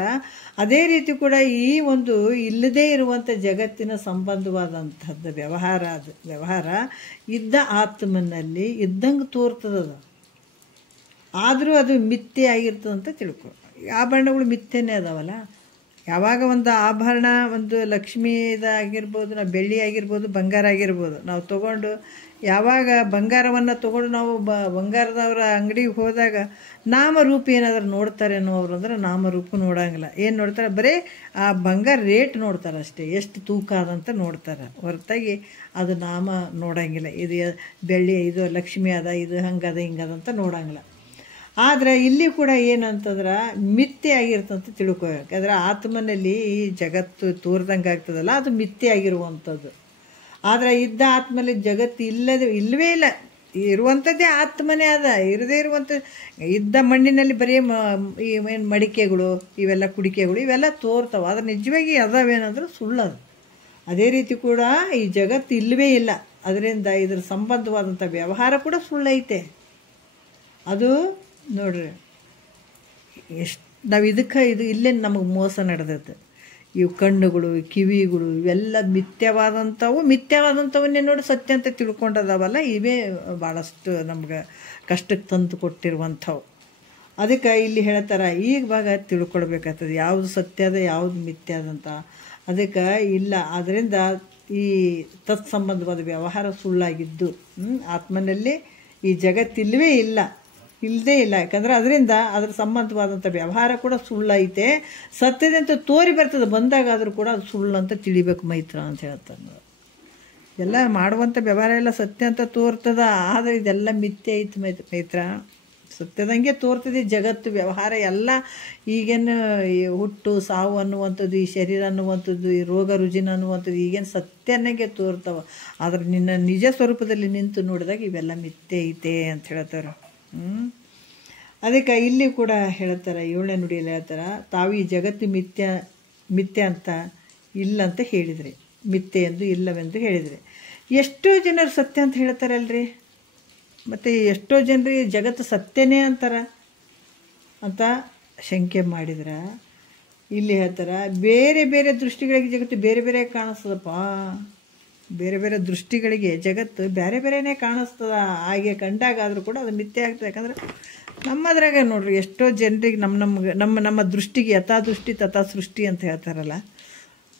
ಅದೇ ರೀತಿ ಕೂಡ ಈ ಒಂದು ಇಲ್ಲದೇ ಇರುವಂಥ ಜಗತ್ತಿನ ಸಂಬಂಧವಾದಂಥದ್ದು ವ್ಯವಹಾರ ಇದ್ದ ಆತ್ಮನಲ್ಲಿ ಇದ್ದಂಗೆ ತೋರ್ತದ. ಆದರೂ ಅದು ಮಿಥ್ಯೆ ಆಗಿರ್ತದೆ ಅಂತ ತಿಳ್ಕೊ. ಆಭರಣಗಳು ಮಿಥ್ಯೆನೇ ಅದಾವಲ್ಲ. ಯಾವಾಗ ಒಂದು ಆಭರಣ, ಒಂದು ಲಕ್ಷ್ಮೀದಾಗಿರ್ಬೋದು, ನಾವು ಬೆಳ್ಳಿ ಆಗಿರ್ಬೋದು, ಬಂಗಾರ ಆಗಿರ್ಬೋದು, ನಾವು ತೊಗೊಂಡು ಯಾವಾಗ ಬಂಗಾರವನ್ನು ತೊಗೊಂಡು ನಾವು ಬಂಗಾರದವರ ಅಂಗಡಿಗೆ ಹೋದಾಗ ನಾಮರೂಪ ಏನಾದರೂ ನೋಡ್ತಾರೇನೋ ಅವರು ಅಂದ್ರೆ ನಾಮರೂಪ ನೋಡೋಂಗಿಲ್ಲ. ಏನು ನೋಡ್ತಾರೆ? ಬರೀ ಆ ಬಂಗಾರ ರೇಟ್ ನೋಡ್ತಾರೆ ಅಷ್ಟೇ, ಎಷ್ಟು ತೂಕ ಅದಂತ ನೋಡ್ತಾರೆ, ಹೊರತಾಗಿ ಅದು ನಾಮ ನೋಡೋಂಗಿಲ್ಲ. ಇದು ಬೆಳ್ಳಿ, ಇದು ಲಕ್ಷ್ಮಿ ಅದ, ಇದು ಹಂಗದ ಹಿಂಗದಂತ ನೋಡೋಂಗಿಲ್ಲ. ಆದರೆ ಇಲ್ಲಿ ಕೂಡ ಏನಂತಂದ್ರೆ ಮಿಥ್ಯೆ ಆಗಿರ್ತಂತ ತಿಳ್ಕೋಬೇಕು. ಯಾಕಂದ್ರೆ ಆತ್ಮನಲ್ಲಿ ಈ ಜಗತ್ತು ತೋರ್ದಂಗೆ ಆಗ್ತದಲ್ಲ, ಅದು ಮಿಥ್ಯೆ ಆಗಿರುವಂಥದ್ದು. ಆದರೆ ಇದ್ದ ಆತ್ಮಲ್ಲಿ ಜಗತ್ತು ಇಲ್ಲವೇ ಇಲ್ಲ. ಇರುವಂಥದ್ದೇ ಆತ್ಮನೇ ಅದ. ಇರದೇ ಇರುವಂಥ ಇದ್ದ ಮಣ್ಣಿನಲ್ಲಿ ಬರೀ ಈ ಏನು ಮಡಿಕೆಗಳು, ಇವೆಲ್ಲ ಕುಡಿಕೆಗಳು ಇವೆಲ್ಲ ತೋರ್ತಾವೆ. ಆದರೆ ನಿಜವಾಗಿ ಅದಾವೇನಂದ್ರೆ ಸುಳ್ಳದು. ಅದೇ ರೀತಿ ಕೂಡ ಈ ಜಗತ್ತು ಇಲ್ಲವೇ ಇಲ್ಲ. ಅದರಿಂದ ಇದ್ರ ಸಂಬಂಧವಾದಂಥ ವ್ಯವಹಾರ ಕೂಡ ಸುಳ್ಳೈತೆ. ಅದು ನೋಡ್ರಿ ಎಷ್ಟು ನಾವು ಇಲ್ಲೇ ನಮಗೆ ಮೋಸ ನಡೆದದ್ದು. ಇವು ಕಣ್ಣುಗಳು, ಕಿವಿಗಳು ಇವೆಲ್ಲ ಮಿಥ್ಯವಾದಂಥವನ್ನೇ ನೋಡಿ ಸತ್ಯ ಅಂತ ತಿಳ್ಕೊಂಡದಾವಲ್ಲ, ಇವೇ ಭಾಳಷ್ಟು ನಮ್ಗೆ ಕಷ್ಟಕ್ಕೆ ತಂದು ಕೊಟ್ಟಿರುವಂಥವು. ಅದಕ್ಕೆ ಇಲ್ಲಿ ಹೇಳ್ತಾರೆ, ಈಗ ಭಾಗ ತಿಳ್ಕೊಳ್ಬೇಕಾಗ್ತದೆ ಯಾವುದು ಸತ್ಯ ಅದ, ಯಾವುದು ಮಿಥ್ಯ ಅದಂತ. ಅದಕ್ಕೆ ಇಲ್ಲ, ಆದ್ದರಿಂದ ಈ ತತ್ಸಂಬಂಧವಾದ ವ್ಯವಹಾರ ಸುಳ್ಳಾಗಿದ್ದು ಆತ್ಮನಲ್ಲಿ ಈ ಜಗತ್ತಿಲ್ಲವೇ ಇಲ್ಲದೇ ಇಲ್ಲ. ಯಾಕಂದ್ರೆ ಅದರಿಂದ ಅದ್ರ ಸಂಬಂಧವಾದಂಥ ವ್ಯವಹಾರ ಕೂಡ ಸುಳ್ಳೈತೆ. ಸತ್ಯದಂತ ತೋರಿ ಬರ್ತದೆ, ಬಂದಾಗಾದರೂ ಕೂಡ ಅದು ಸುಳ್ಳು ಅಂತ ತಿಳಿಬೇಕು ಮೈತ್ರ ಅಂತ ಹೇಳ್ತಾನೆ. ಎಲ್ಲ ಮಾಡುವಂಥ ವ್ಯವಹಾರ ಎಲ್ಲ ಸತ್ಯ ಅಂತ ತೋರ್ತದ, ಆದರೆ ಇದೆಲ್ಲ ಮಿಥ್ಯೆ ಐತೆ ಮೈತ್ರ. ಸತ್ಯದಂಗೆ ತೋರ್ತದೆ ಜಗತ್ತು ವ್ಯವಹಾರ ಎಲ್ಲ. ಈಗೇನು ಈ ಹುಟ್ಟು ಸಾವು ಅನ್ನುವಂಥದ್ದು, ಈ ಶರೀರ ಅನ್ನುವಂಥದ್ದು, ಈ ರೋಗ ರುಜಿನ ಅನ್ನುವಂಥದ್ದು ಈಗೇನು ಸತ್ಯನಾಗೆ ತೋರ್ತಾವ. ಆದರೆ ನಿನ್ನ ನಿಜ ಸ್ವರೂಪದಲ್ಲಿ ನಿಂತು ನೋಡಿದಾಗ ಇವೆಲ್ಲ ಮಿಥ್ಯೆ ಐತೆ ಅಂತ ಹೇಳ್ತಾರೆ. ಅದಕ್ಕೆ ಇಲ್ಲಿ ಕೂಡ ಹೇಳ್ತಾರೆ, 7ನೇ ನುಡಿಯಲ್ಲಿ ಹೇಳ್ತಾರೆ, ತಾವು ಈ ಜಗತ್ತು ಮಿಥ್ಯೆ ಅಂತ ಇಲ್ಲಂತ ಹೇಳಿದ್ರಿ, ಮಿಥ್ಯೆ ಎಂದು ಇಲ್ಲವೆಂದು ಹೇಳಿದ್ರಿ. ಎಷ್ಟೋ ಜನರು ಸತ್ಯ ಅಂತ ಹೇಳ್ತಾರಲ್ರಿ, ಮತ್ತು ಎಷ್ಟೋ ಜನರಿಗೆ ಜಗತ್ತು ಸತ್ಯನೇ ಅಂತಾರೆ ಅಂತ ಶಂಕೆ ಮಾಡಿದ್ರೆ ಇಲ್ಲಿ ಹೇಳ್ತಾರೆ, ಬೇರೆ ಬೇರೆ ದೃಷ್ಟಿಗಳಿಗೆ ಜಗತ್ತು ಬೇರೆ ಬೇರೆ ಕಾಣಿಸ್ತದಪ್ಪ. ಬೇರೆ ಬೇರೆ ದೃಷ್ಟಿಗಳಿಗೆ ಜಗತ್ತು ಬೇರೆ ಬೇರೆನೇ ಕಾಣಿಸ್ತದ. ಹಾಗೆ ಕಂಡಾಗಾದರೂ ಕೂಡ ಅದು ಮಿಥ್ಯೆ ಆಗ್ತದೆ. ಯಾಕಂದ್ರೆ ನಮ್ಮದ್ರಾಗ ನೋಡ್ರಿ ಎಷ್ಟೋ ಜನರಿಗೆ ನಮ್ಮ ದೃಷ್ಟಿಗೆ ಯಥಾ ದೃಷ್ಟಿ ತಥಾ ಸೃಷ್ಟಿ ಅಂತ ಹೇಳ್ತಾರಲ್ಲ,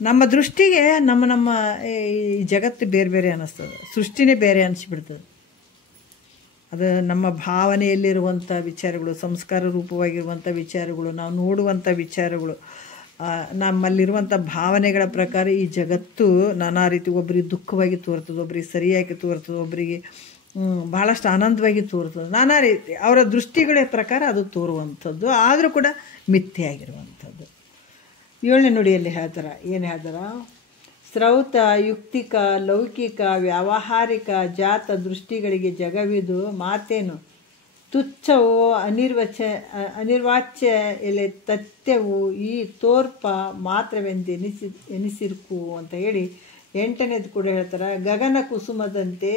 ನಮ್ಮ ದೃಷ್ಟಿಗೆ ನಮ್ಮ ಈ ಜಗತ್ತು ಬೇರೆ ಬೇರೆ ಅನ್ನಿಸ್ತದೆ, ಸೃಷ್ಟಿನೇ ಬೇರೆ ಅನಿಸ್ಬಿಡ್ತದೆ. ಅದು ನಮ್ಮ ಭಾವನೆಯಲ್ಲಿರುವಂಥ ವಿಚಾರಗಳು, ಸಂಸ್ಕಾರ ರೂಪವಾಗಿರುವಂಥ ವಿಚಾರಗಳು, ನಾವು ನೋಡುವಂಥ ವಿಚಾರಗಳು, ನಮ್ಮಲ್ಲಿರುವಂಥ ಭಾವನೆಗಳ ಪ್ರಕಾರ ಈ ಜಗತ್ತು ನಾನಾ ರೀತಿ ಒಬ್ಬರಿಗೆ ದುಃಖವಾಗಿ ತೋರ್ತದೆ, ಒಬ್ಬರಿಗೆ ಸರಿಯಾಗಿ ತೋರ್ತದೆ, ಒಬ್ಬರಿಗೆ ಭಾಳಷ್ಟು ಆನಂದವಾಗಿ ತೋರ್ತದೆ. ನಾನಾ ರೀತಿ ಅವರ ದೃಷ್ಟಿಗಳ ಪ್ರಕಾರ ಅದು ತೋರುವಂಥದ್ದು, ಆದರೂ ಕೂಡ ಮಿಥ್ಯೆ ಆಗಿರುವಂಥದ್ದು. 7ನೇ ನುಡಿಯಲ್ಲಿ ಹೇಳ್ತಾರೆ, ಏನು ಹೇಳ್ತಾರೆ, ಶ್ರೌತ, ಯುಕ್ತಿಕ, ಲೌಕಿಕ, ವ್ಯಾವಹಾರಿಕ ಜಾತ ದೃಷ್ಟಿಗಳಿಗೆ ಜಗವಿದು ಮಾತೇನು ತುಚ್ಛವೋ ಅನಿರ್ವಾಚ್ಯ ಎಲೆ ತಥ್ಯವು ಈ ತೋರ್ಪ ಮಾತ್ರವೆಂದು ಎನಿಸಿರ್ಕು ಅಂತ ಹೇಳಿ 8ನೇದು ಕೂಡ ಹೇಳ್ತಾರೆ, ಗಗನ ಕುಸುಮದಂತೆ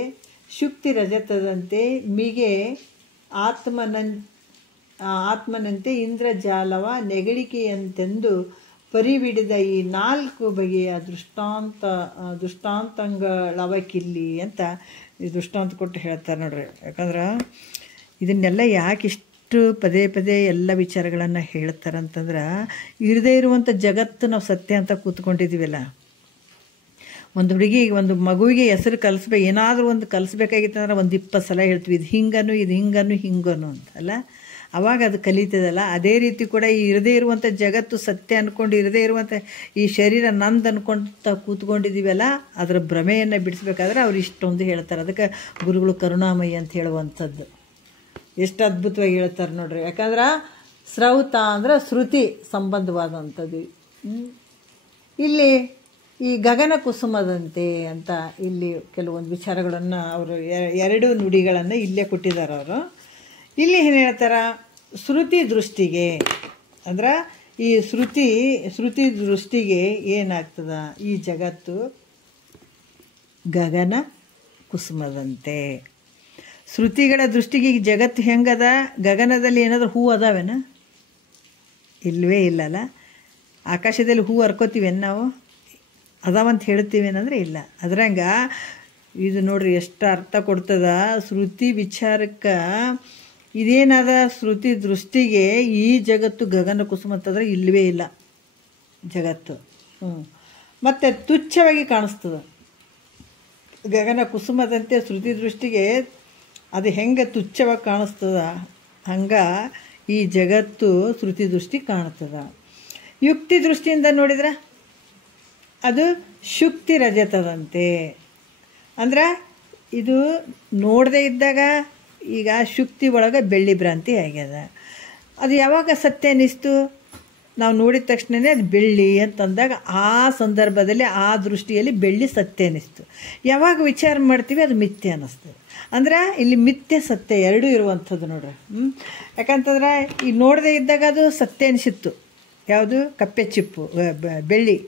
ಶುಕ್ತಿ ರಜತದಂತೆ ಮಿಗೆ ಆತ್ಮನಂತೆ ಇಂದ್ರಜಾಲವ ನೆಗಳಿಕೆಯಂತೆಂದು ಪರಿಬಿಡಿದ ಈ 4 ಬಗೆಯ ದೃಷ್ಟಾಂತಗಳವಕ್ಕಿಲ್ಲಿ ಅಂತ ಈ ದೃಷ್ಟಾಂತ ಕೊಟ್ಟು ಹೇಳ್ತಾರೆ ನೋಡ್ರಿ. ಯಾಕಂದ್ರೆ ಇದನ್ನೆಲ್ಲ ಯಾಕಿಷ್ಟು ಪದೇ ಪದೇ ಎಲ್ಲ ವಿಚಾರಗಳನ್ನು ಹೇಳ್ತಾರಂತಂದ್ರೆ, ಇರದೇ ಇರುವಂಥ ಜಗತ್ತು ನಾವು ಸತ್ಯ ಅಂತ ಕೂತ್ಕೊಂಡಿದ್ದೀವಲ್ಲ. ಒಂದು ಹುಡುಗಿಗೆ, ಒಂದು ಮಗುವಿಗೆ ಹೆಸರು ಕಲಿಸ್ಬೇಕು, ಏನಾದರೂ ಒಂದು ಕಲಿಸ್ಬೇಕಾಗಿತ್ತಂದ್ರೆ ಒಂದು 20 ಸಲ ಹೇಳ್ತೀವಿ, ಇದು ಹಿಂಗನು ಅಂತಲ್ಲ, ಅವಾಗ ಅದು ಕಲಿತದಲ್ಲ. ಅದೇ ರೀತಿ ಕೂಡ ಈ ಇರದೇ ಇರುವಂಥ ಜಗತ್ತು ಸತ್ಯ ಅಂದ್ಕೊಂಡು ಇರದೇ ಇರುವಂಥ ಈ ಶರೀರ ನಂದು ಅಂದ್ಕೊಂತ ಕೂತ್ಕೊಂಡಿದ್ದೀವಲ್ಲ, ಅದರ ಭ್ರಮೆಯನ್ನು ಬಿಡಿಸ್ಬೇಕಾದ್ರೆ ಅವ್ರು ಇಷ್ಟೊಂದು ಹೇಳ್ತಾರೆ. ಅದಕ್ಕೆ ಗುರುಗಳು ಕರುಣಾಮಯಿ ಅಂತ ಹೇಳುವಂಥದ್ದು ಎಷ್ಟು ಅದ್ಭುತವಾಗಿ ಹೇಳ್ತಾರೆ ನೋಡ್ರಿ. ಯಾಕಂದ್ರೆ ಶ್ರೌತ ಅಂದ್ರೆ ಶ್ರುತಿ ಸಂಬಂಧವಾದಂಥದ್ದು. ಇಲ್ಲಿ ಈ ಗಗನ ಕುಸುಮದಂತೆ ಅಂತ ಇಲ್ಲಿ ಕೆಲವೊಂದು ವಿಚಾರಗಳನ್ನು ಅವರು 2 ನುಡಿಗಳನ್ನು ಇಲ್ಲೇ ಕೊಟ್ಟಿದ್ದಾರೆ ಅವರು. ಇಲ್ಲಿ ಏನು ಹೇಳ್ತಾರೆ, ಶ್ರುತಿ ದೃಷ್ಟಿಗೆ ಅಂದ್ರೆ ಈ ಶ್ರುತಿ ದೃಷ್ಟಿಗೆ ಏನಾಗ್ತದ, ಈ ಜಗತ್ತು ಗಗನ ಕುಸುಮದಂತೆ. ಶ್ರುತಿಗಳ ದೃಷ್ಟಿಗೆ ಈ ಜಗತ್ತು ಹೆಂಗದ, ಗಗನದಲ್ಲಿ ಏನಾದರೂ ಹೂ ಅದಾವೇನ? ಇಲ್ಲವೇ ಇಲ್ಲಲ್ಲ. ಆಕಾಶದಲ್ಲಿ ಹೂ ಹರ್ಕೋತೀವೇನು ನಾವು? ಅದಾವಂತ ಹೇಳ್ತೀವೇನಂದ್ರೆ ಇಲ್ಲ. ಅದ್ರಂಗೆ ಇದು ನೋಡ್ರಿ ಎಷ್ಟು ಅರ್ಥ ಕೊಡ್ತದ ಶ್ರುತಿ ವಿಚಾರಕ್ಕೆ. ಇದೇನಾದ ಶ್ರುತಿ ದೃಷ್ಟಿಗೆ ಈ ಜಗತ್ತು ಗಗನ ಕುಸುಮ ಅಂತಂದ್ರೆ ಇಲ್ಲವೇ ಇಲ್ಲ ಜಗತ್ತು. ಮತ್ತು ತುಚ್ಛವಾಗಿ ಕಾಣಿಸ್ತದೆ. ಗಗನ ಕುಸುಮದಂತೆ ಶ್ರುತಿ ದೃಷ್ಟಿಗೆ ಅದು ಹೆಂಗೆ ತುಚ್ಛವಾಗಿ ಕಾಣಿಸ್ತದ, ಹಂಗೆ ಈ ಜಗತ್ತು ಶ್ರುತಿ ದೃಷ್ಟಿ ಕಾಣ್ತದ. ಯುಕ್ತಿ ದೃಷ್ಟಿಯಿಂದ ನೋಡಿದ್ರೆ ಅದು ಶುಕ್ತಿ ರಜತದಂತೆ. ಅಂದ್ರೆ ಇದು ನೋಡದೇ ಇದ್ದಾಗ ಈಗ ಶುಕ್ತಿ ಒಳಗೆ ಬೆಳ್ಳಿ ಭ್ರಾಂತಿ ಆಗ್ಯದ. ಅದು ಯಾವಾಗ ಸತ್ಯ ಅನ್ನಿಸ್ತು, ನಾವು ನೋಡಿದ ತಕ್ಷಣವೇ ಅದು ಬೆಳ್ಳಿ ಅಂತಂದಾಗ ಆ ಸಂದರ್ಭದಲ್ಲಿ ಆ ದೃಷ್ಟಿಯಲ್ಲಿ ಬೆಳ್ಳಿ ಸತ್ಯ ಅನ್ನಿಸ್ತು. ಯಾವಾಗ ವಿಚಾರ ಮಾಡ್ತೀವಿ ಅದು ಮಿಥ್ಯೆ ಅನ್ನಿಸ್ತದೆ. ಅಂದ್ರೆ ಇಲ್ಲಿ ಮಿಥ್ಯೆ ಸತ್ಯ ಎರಡೂ ಇರುವಂಥದ್ದು ನೋಡ್ರಿ. ಯಾಕಂತಂದ್ರೆ ಈ ನೋಡದೇ ಇದ್ದಾಗ ಅದು ಸತ್ಯ ಅನಿಸಿತ್ತು. ಯಾವುದು? ಕಪ್ಪೆ ಚಿಪ್ಪು ಬೆಳ್ಳಿ.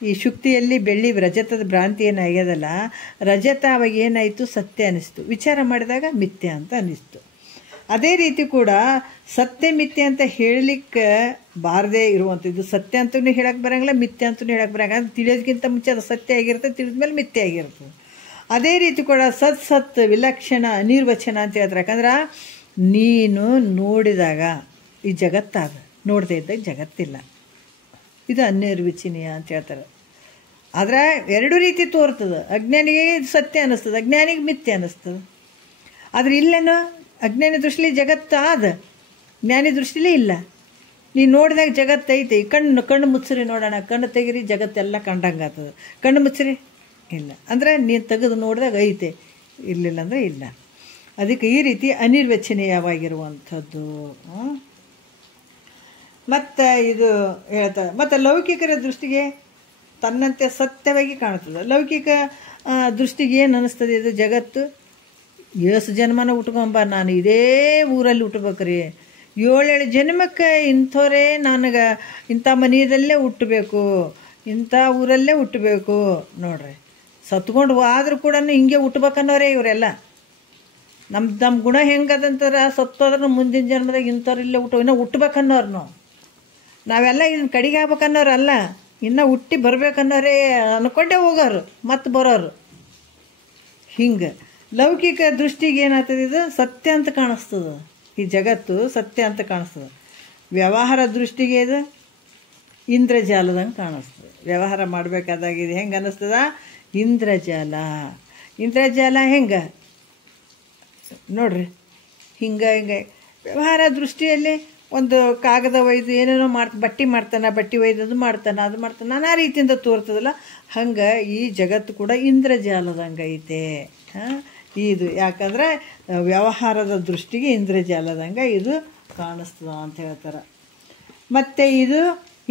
ಈ ಶುಕ್ತಿಯಲ್ಲಿ ಬೆಳ್ಳಿ ರಜತದ ಭ್ರಾಂತಿ ಏನಾಗ್ಯದಲ್ಲ, ರಜತ ಅವಾಗ ಏನಾಯಿತು, ಸತ್ಯ ಅನ್ನಿಸ್ತು. ವಿಚಾರ ಮಾಡಿದಾಗ ಮಿಥ್ಯೆ ಅಂತ ಅನ್ನಿಸ್ತು. ಅದೇ ರೀತಿ ಕೂಡ ಸತ್ಯ ಮಿಥ್ಯೆ ಅಂತ ಹೇಳಲಿಕ್ಕೆ ಬಾರದೇ ಇರುವಂಥದ್ದು. ಸತ್ಯ ಅಂತಲೂ ಹೇಳಕ್ಕೆ ಬರೋಂಗಿಲ್ಲ, ಮಿಥ್ಯೆ ಅಂತಲೂ ಹೇಳಕ್ಕೆ ಬರೋಂಗಿಲ್ಲ. ಅದು ತಿಳಿಯೋದಕ್ಕಿಂತ ಮುಂಚೆ ಅದು ಸತ್ಯ ಆಗಿರ್ತದೆ, ತಿಳಿದ ಮೇಲೆ ಮಿಥ್ಯೆ ಆಗಿರ್ತದೆ. ಅದೇ ರೀತಿ ಕೂಡ ಸತ್ ವಿಲಕ್ಷಣ ಅನಿರ್ವಚನ ಅಂತ ಹೇಳ್ತಾರೆ. ಯಾಕಂದ್ರೆ ನೀನು ನೋಡಿದಾಗ ಈ ಜಗತ್ತಾಗ, ನೋಡದೇ ಇದ್ದಾಗ ಜಗತ್ತಿಲ್ಲ. ಇದು ಅನಿರ್ವಚನೀಯ ಅಂತ ಹೇಳ್ತಾರೆ. ಆದರೆ ಎರಡು ರೀತಿ ತೋರ್ತದೆ. ಅಜ್ಞಾನಿಗೆ ಸತ್ಯ ಅನ್ನಿಸ್ತದೆ, ಅಜ್ಞಾನಿಗೆ ಮಿಥ್ಯೆ ಅನ್ನಿಸ್ತದೆ. ಆದರೆ ಇಲ್ಲೇನೋ ಅಜ್ಞಾನಿ ದೃಷ್ಟಿಲಿ ಜಗತ್ತು ಆದ, ಜ್ಞಾನಿ ದೃಷ್ಟಿಲೇ ಇಲ್ಲ. ನೀನು ನೋಡಿದಾಗ ಜಗತ್ತು ಐತೆ. ಕಣ್ಣು ಮುಚ್ಚರಿ ನೋಡೋಣ, ಕಣ್ಣು ತೆಗಿರಿ ಜಗತ್ತೆಲ್ಲ ಕಂಡಂಗೆ ಆಗ್ತದೆ. ಕಣ್ಣು ಮುಚ್ಚರಿ ಇಲ್ಲ ಅಂದರೆ ನೀನು ತೆಗೆದು ನೋಡಿದಾಗ ಐತೆ, ಇರಲಿಲ್ಲ ಅಂದರೆ ಇಲ್ಲ. ಅದಕ್ಕೆ ಈ ರೀತಿ ಅನಿರ್ವಚನೀಯವಾಗಿರುವಂಥದ್ದು. ಮತ್ತು ಇದು ಹೇಳ್ತಾರೆ. ಮತ್ತು ಲೌಕಿಕರ ದೃಷ್ಟಿಗೆ ತನ್ನಂತೆ ಸತ್ಯವಾಗಿ ಕಾಣುತ್ತದೆ. ಲೌಕಿಕ ದೃಷ್ಟಿಗೆ ಏನು ಅನ್ನಿಸ್ತದೆ? ಇದು ಜಗತ್ತು ಏಸು ಜನ್ಮನ ಉಟ್ಕೊಂಬ, ನಾನು ಇದೇ ಊರಲ್ಲಿ ಹುಟ್ಟಬೇಕ್ರಿ, 7 ಜನ್ಮಕ್ಕೆ ಇಂಥವರೇ ನನಗೆ ಇಂಥ ಮನೆಯದಲ್ಲೇ ಹುಟ್ಟಬೇಕು, ಇಂಥ ಊರಲ್ಲೇ ಹುಟ್ಟಬೇಕು. ನೋಡ್ರಿ, ಸತ್ಕೊಂಡು ಆದರೂ ಕೂಡ ಹಿಂಗೆ ಹುಟ್ಬೇಕನ್ನೋರೇ ಇವರೆಲ್ಲ. ನಮ್ಮ ಗುಣ ಹೆಂಗದಂತಾರೆ, ಸತ್ತೋದ್ರೆ ಮುಂದಿನ ಜನ್ಮದಾಗ ಇಂಥವ್ರು ಇಲ್ಲೇ ಇನ್ನೂ ಹುಟ್ಬೇಕನ್ನೋರು ನಾವೆಲ್ಲ ಇದನ್ನ ಕಡೆಗೆ ಆಗ್ಬೇಕನ್ನೋರಲ್ಲ, ಇನ್ನೂ ಹುಟ್ಟಿ ಬರ್ಬೇಕನ್ನೋರೇ ಅಂದ್ಕೊಂಡೇ ಹೋಗೋರು ಮತ್ತು ಬರೋರು. ಹಿಂಗೆ ಲೌಕಿಕ ದೃಷ್ಟಿಗೆ ಏನಾಗ್ತದೆ? ಇದು ಸತ್ಯ ಅಂತ ಕಾಣಿಸ್ತದೆ, ಈ ಜಗತ್ತು ಸತ್ಯ ಅಂತ ಕಾಣಿಸ್ತದೆ. ವ್ಯವಹಾರ ದೃಷ್ಟಿಗೆ ಇದು ಇಂದ್ರಜಾಲದಂಗೆ ಕಾಣಿಸ್ತದೆ. ವ್ಯವಹಾರ ಮಾಡಬೇಕಾದಾಗ ಇದು ಹೆಂಗೆ ಅನ್ನಿಸ್ತದ? ಇಂದ್ರಜಾಲ. ಇಂದ್ರಜಾಲ ಹೆಂಗೆ ನೋಡ್ರಿ, ಹಿಂಗೆ ವ್ಯವಹಾರ ದೃಷ್ಟಿಯಲ್ಲಿ ಒಂದು ಕಾಗದ ಒಯ್ದು ಏನೇನೋ ಬಟ್ಟೆ ಮಾಡ್ತಾನೆ, ಬಟ್ಟೆ ಒಯ್ದು ಮಾಡ್ತಾನೆ, ಅದು ಮಾಡ್ತಾನೆ, ನಾನಾ ರೀತಿಯಿಂದ ತೋರ್ತದಲ್ಲ. ಹಂಗೆ ಈ ಜಗತ್ತು ಕೂಡ ಇಂದ್ರಜಾಲದಂಗೆ ಐತೆ. ಇದು ಯಾಕಂದರೆ ವ್ಯವಹಾರದ ದೃಷ್ಟಿಗೆ ಇಂದ್ರಜಾಲದಂಗೆ ಇದು ಕಾಣಿಸ್ತದ ಅಂತ ಹೇಳ್ತಾರೆ. ಮತ್ತು ಇದು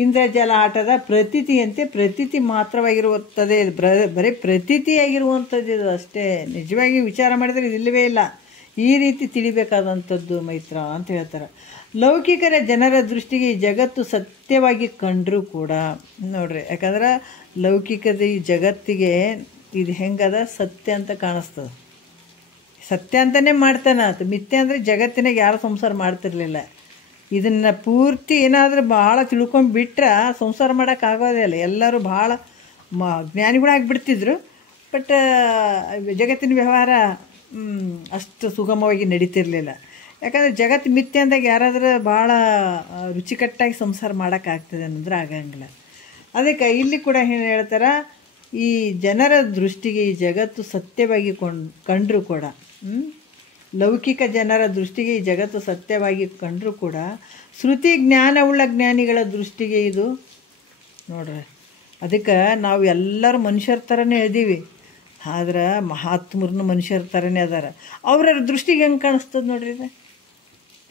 ಇಂದ್ರಜಾಲ ಆಟದ ಪ್ರತೀತಿಯಂತೆ ಪ್ರತೀತಿ ಮಾತ್ರವಾಗಿರುತ್ತದೆ. ಇದು ಬರೀ ಪ್ರತೀತಿಯಾಗಿರುವಂಥದ್ದು ಇದು ಅಷ್ಟೇ. ನಿಜವಾಗಿ ವಿಚಾರ ಮಾಡಿದರೆ ಇದು ಇಲ್ಲವೇ ಇಲ್ಲ. ಈ ರೀತಿ ತಿಳಿಬೇಕಾದಂಥದ್ದು ಮೈತ್ರ ಅಂತ ಹೇಳ್ತಾರೆ. ಲೌಕಿಕರ ಜನರ ದೃಷ್ಟಿಗೆ ಈ ಜಗತ್ತು ಸತ್ಯವಾಗಿ ಕಂಡರೂ ಕೂಡ ನೋಡ್ರಿ, ಯಾಕಂದ್ರೆ ಲೌಕಿಕದ ಈ ಜಗತ್ತಿಗೆ ಇದು ಹೆಂಗದ? ಸತ್ಯ ಅಂತ ಕಾಣಿಸ್ತದೆ. ಸತ್ಯ ಅಂತಲೇ ಮಾಡ್ತಾನೆ ಆತು. ಮಿಥ್ಯೆ ಅಂದರೆ ಜಗತ್ತಿನಾಗ ಯಾರು ಸಂಸಾರ ಮಾಡ್ತಿರ್ಲಿಲ್ಲ. ಇದನ್ನು ಪೂರ್ತಿ ಏನಾದರೂ ಭಾಳ ತಿಳ್ಕೊಂಡ್ಬಿಟ್ರೆ ಸಂಸಾರ ಮಾಡೋಕ್ಕಾಗೋದೇ ಇಲ್ಲ. ಎಲ್ಲರೂ ಭಾಳ ಜ್ಞಾನಿಗಳಾಗಿಬಿಡ್ತಿದ್ರು. ಬಟ್ ಜಗತ್ತಿನ ವ್ಯವಹಾರ ಅಷ್ಟು ಸುಗಮವಾಗಿ ನಡೀತಿರ್ಲಿಲ್ಲ. ಯಾಕಂದರೆ ಜಗತ್ತು ಮಿಥ್ಯೆ ಅಂದಾಗ ಯಾರಾದರೂ ಭಾಳ ರುಚಿಕಟ್ಟಾಗಿ ಸಂಸಾರ ಮಾಡೋಕ್ಕಾಗ್ತದೆ ಅನ್ನೋದ್ರೆ ಆಗಂಗಿಲ್ಲ. ಅದಕ್ಕೆ ಇಲ್ಲಿ ಕೂಡ ಏನು ಹೇಳ್ತಾರೆ, ಈ ಜನರ ದೃಷ್ಟಿಗೆ ಈ ಜಗತ್ತು ಸತ್ಯವಾಗಿ ಕಂಡರೂ ಕೂಡ, ಲೌಕಿಕ ಜನರ ದೃಷ್ಟಿಗೆ ಈ ಜಗತ್ತು ಸತ್ಯವಾಗಿ ಕಂಡರೂ ಕೂಡ ಶ್ರುತಿ ಜ್ಞಾನವುಳ್ಳ ಜ್ಞಾನಿಗಳ ದೃಷ್ಟಿಗೆ ಇದು ನೋಡ್ರಿ. ಅದಕ್ಕೆ ನಾವು ಎಲ್ಲರೂ ಮನುಷ್ಯರ ಥರನೇ ಇದ್ದೀವಿ, ಆದ್ರೆ ಮಹಾತ್ಮರನ್ನು ಮನುಷ್ಯರ ಥರನೇ ಅದಾರ. ಅವ್ರ ದೃಷ್ಟಿಗೆ ಹೆಂಗೆ ಕಾಣಿಸ್ತದೆ ನೋಡ್ರಿ ಇದು.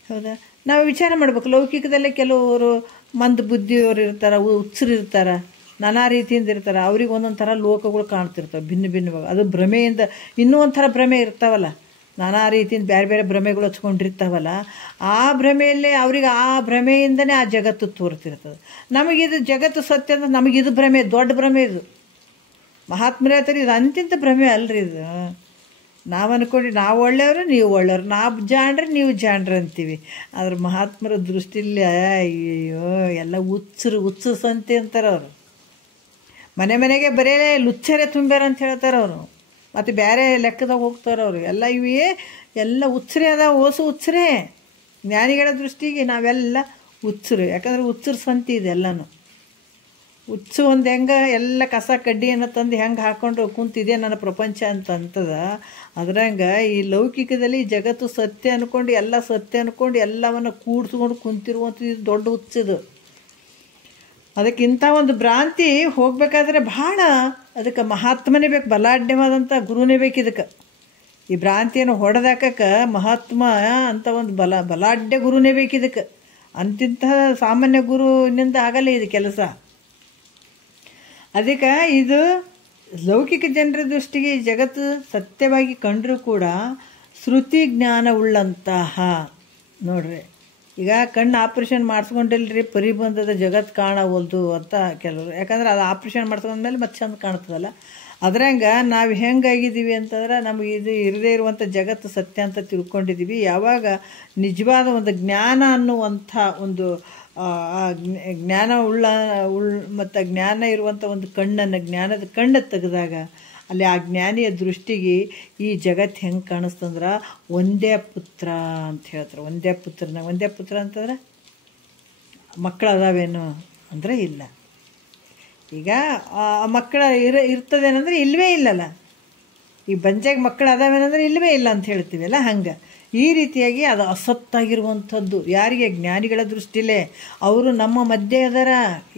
ಹೌದಾ? ನಾವು ವಿಚಾರ ಮಾಡ್ಬೇಕು. ಲೌಕಿಕದಲ್ಲೇ ಕೆಲವರು ಮಂದ ಬುದ್ಧಿಯವರು ಇರ್ತಾರೆ, ಹುಚ್ಚರು ಇರ್ತಾರೆ, ನಾನಾ ರೀತಿಯಿಂದ ಇರ್ತಾರೆ. ಅವ್ರಿಗೆ ಒಂದೊಂದು ಥರ ಲೋಕಗಳು ಕಾಣ್ತಿರ್ತವೆ ಭಿನ್ನ ಭಿನ್ನವಾಗಿ. ಅದು ಭ್ರಮೆಯಿಂದ ಇನ್ನೂ ಒಂಥರ ಭ್ರಮೆ ಇರ್ತಾವಲ್ಲ, ನಾನಾ ರೀತಿಯಿಂದ ಬೇರೆ ಬೇರೆ ಭ್ರಮೆಗಳು ಹಚ್ಕೊಂಡಿರ್ತಾವಲ್ಲ. ಆ ಭ್ರಮೆಯಲ್ಲೇ ಅವ್ರಿಗೆ ಆ ಭ್ರಮೆಯಿಂದನೇ ಆ ಜಗತ್ತು ತೋರ್ತಿರ್ತದೆ. ನಮಗಿದು ಜಗತ್ತು ಸತ್ಯ ಅಂದ್ರೆ ನಮಗಿದು ಭ್ರಮೆ, ದೊಡ್ಡ ಭ್ರಮೆ ಇದು. ಮಹಾತ್ಮರೇ ಹೇಳ್ತಾರೆ, ಇದು ಅಂತಿಂತ ಭ್ರಮೆ ಅಲ್ರಿ ಇದು. ನಾವು ಅಂದ್ಕೊಂಡು ನಾವು ಒಳ್ಳೆಯವರು, ನೀವು ಒಳ್ಳೆಯವರು, ನಾವು ಜಾಣ್ರೆ ನೀವು ಜಾಣ್ರೆ ಅಂತೀವಿ. ಆದ್ರೆ ಮಹಾತ್ಮರ ದೃಷ್ಟಿಲಿ ಅಯ್ಯೋ ಎಲ್ಲ ಹುಚ್ಚರು ಸಂತೆ ಅಂತಾರೆ ಅವರು. ಮನೆಗೆ ಬರೇ ಲುಚ್ಚರೇ ತುಂಬ್ಯಾರ ಅಂತ ಹೇಳ್ತಾರೆ ಅವರು. ಮತ್ತು ಬೇರೆ ಲೆಕ್ಕದಾಗ ಹೋಗ್ತಾರೆ ಅವರು. ಎಲ್ಲ ಇವೇ ಎಲ್ಲ ಹುಚ್ಚರೇ ಅದಾವ, ಓಸು ಹುಚ್ಚರೇ. ಜ್ಞಾನಿಗಳ ದೃಷ್ಟಿಗೆ ನಾವೆಲ್ಲ ಹುಚ್ಚರು. ಯಾಕಂದ್ರೆ ಹುಚ್ಚರು ಸಂತಿ ಇದೆ ಎಲ್ಲನೂ. ಹುಚ್ಚು ಒಂದು ಹೆಂಗೆ ಎಲ್ಲ ಕಸ ಕಡ್ಡಿಯನ್ನು ತಂದು ಹೆಂಗೆ ಹಾಕ್ಕೊಂಡು ಕುಂತಿದೆ ನನ್ನ ಪ್ರಪಂಚ ಅಂತದ, ಅದ್ರಂಗೆ ಈ ಲೌಕಿಕದಲ್ಲಿ ಜಗತ್ತು ಸತ್ಯ ಅಂದ್ಕೊಂಡು ಎಲ್ಲ ಸತ್ಯ ಅಂದ್ಕೊಂಡು ಎಲ್ಲವನ್ನು ಕೂಡಿಸ್ಕೊಂಡು ಕುಂತಿರುವಂಥದ್ದು ಇದು ದೊಡ್ಡ ಹುಚ್ಚದು. ಅದಕ್ಕಿಂತ ಒಂದು ಭ್ರಾಂತಿ ಹೋಗಬೇಕಾದ್ರೆ ಭಾಳ ಅದಕ್ಕೆ ಮಹಾತ್ಮನೇ ಬೇಕು, ಬಲಾಢ್ಯವಾದಂಥ ಗುರುನೇ ಬೇಕು. ಇದಕ್ಕೆ ಈ ಭ್ರಾಂತಿಯನ್ನು ಹೊಡೆದಾಕಕ್ಕೆ ಮಹಾತ್ಮ ಅಂತ ಒಂದು ಬಲಾಢ್ಯ ಗುರುನೇ ಬೇಕು ಇದಕ್ಕೆ. ಅಂತಿಂಥ ಸಾಮಾನ್ಯ ಗುರುವಿನಿಂದ ಆಗಲ್ಲ ಇದು ಕೆಲಸ. ಅದಕ್ಕೆ ಇದು ಲೌಕಿಕ ಜನರ ದೃಷ್ಟಿಗೆ ಈ ಜಗತ್ತು ಸತ್ಯವಾಗಿ ಕಂಡರೂ ಕೂಡ ಶ್ರುತಿ ಜ್ಞಾನ ಉಳ್ಳಂತಹ ನೋಡ್ರಿ. ಈಗ ಕಣ್ಣು ಆಪ್ರೇಷನ್ ಮಾಡಿಸ್ಕೊಂಡಿಲ್ರಿ, ಪರಿಬಂಧದ ಜಗತ್ತು ಕಾಣವಲ್ದು ಅಂತ ಕೆಲವರು. ಯಾಕಂದ್ರೆ ಅದು ಆಪ್ರೇಷನ್ ಮಾಡಿಸ್ಕೊಂಡ್ಮೇಲೆ ಮತ್ತೆ ಚಂದ ಕಾಣ್ತದಲ್ಲ. ಅದ್ರಂಗೆ ನಾವು ಹೆಂಗಾಗಿದ್ದೀವಿ ಅಂತಂದ್ರೆ ನಮಗೆ ಇದು ಇರದೇ ಇರುವಂಥ ಜಗತ್ತು ಸತ್ಯ ಅಂತ ತಿಳ್ಕೊಂಡಿದ್ದೀವಿ. ಯಾವಾಗ ನಿಜವಾದ ಒಂದು ಜ್ಞಾನ ಅನ್ನುವಂಥ ಒಂದು ಜ್ಞಾನ ಮತ್ತು ಜ್ಞಾನ ಇರುವಂಥ ಒಂದು ಜ್ಞಾನದ ಕಣ್ಣು ತೆಗೆದಾಗ ಅಲ್ಲಿ ಆ ಜ್ಞಾನಿಯ ದೃಷ್ಟಿಗೆ ಈ ಜಗತ್ತು ಹೆಂಗೆ ಕಾಣಿಸ್ತಂದ್ರೆ ಒಂದೇ ಪುತ್ರ ಅಂತ ಹೇಳ್ತಾರೆ. ಒಂದೇ ಪುತ್ರ ಅಂತಂದ್ರೆ ಮಕ್ಕಳು ಅದಾವೇನು ಅಂದರೆ ಇಲ್ಲ. ಈಗ ಮಕ್ಕಳು ಇರ್ತದೇನಂದ್ರೆ ಇಲ್ಲವೇ ಇಲ್ಲಲ್ಲ. ಈ ಬಂಜಾಗ ಮಕ್ಕಳು ಅದಾವೇನಂದ್ರೆ ಇಲ್ಲವೇ ಇಲ್ಲ ಅಂತ ಹೇಳ್ತೀವಲ್ಲ. ಹಂಗೆ ಈ ರೀತಿಯಾಗಿ ಅದು ಅಸತ್ತಾಗಿರುವಂಥದ್ದು ಯಾರಿಗೆ? ಜ್ಞಾನಿಗಳ ದೃಷ್ಟಿಲೇ. ಅವರು ನಮ್ಮ ಮಧ್ಯೆ ಅದರ,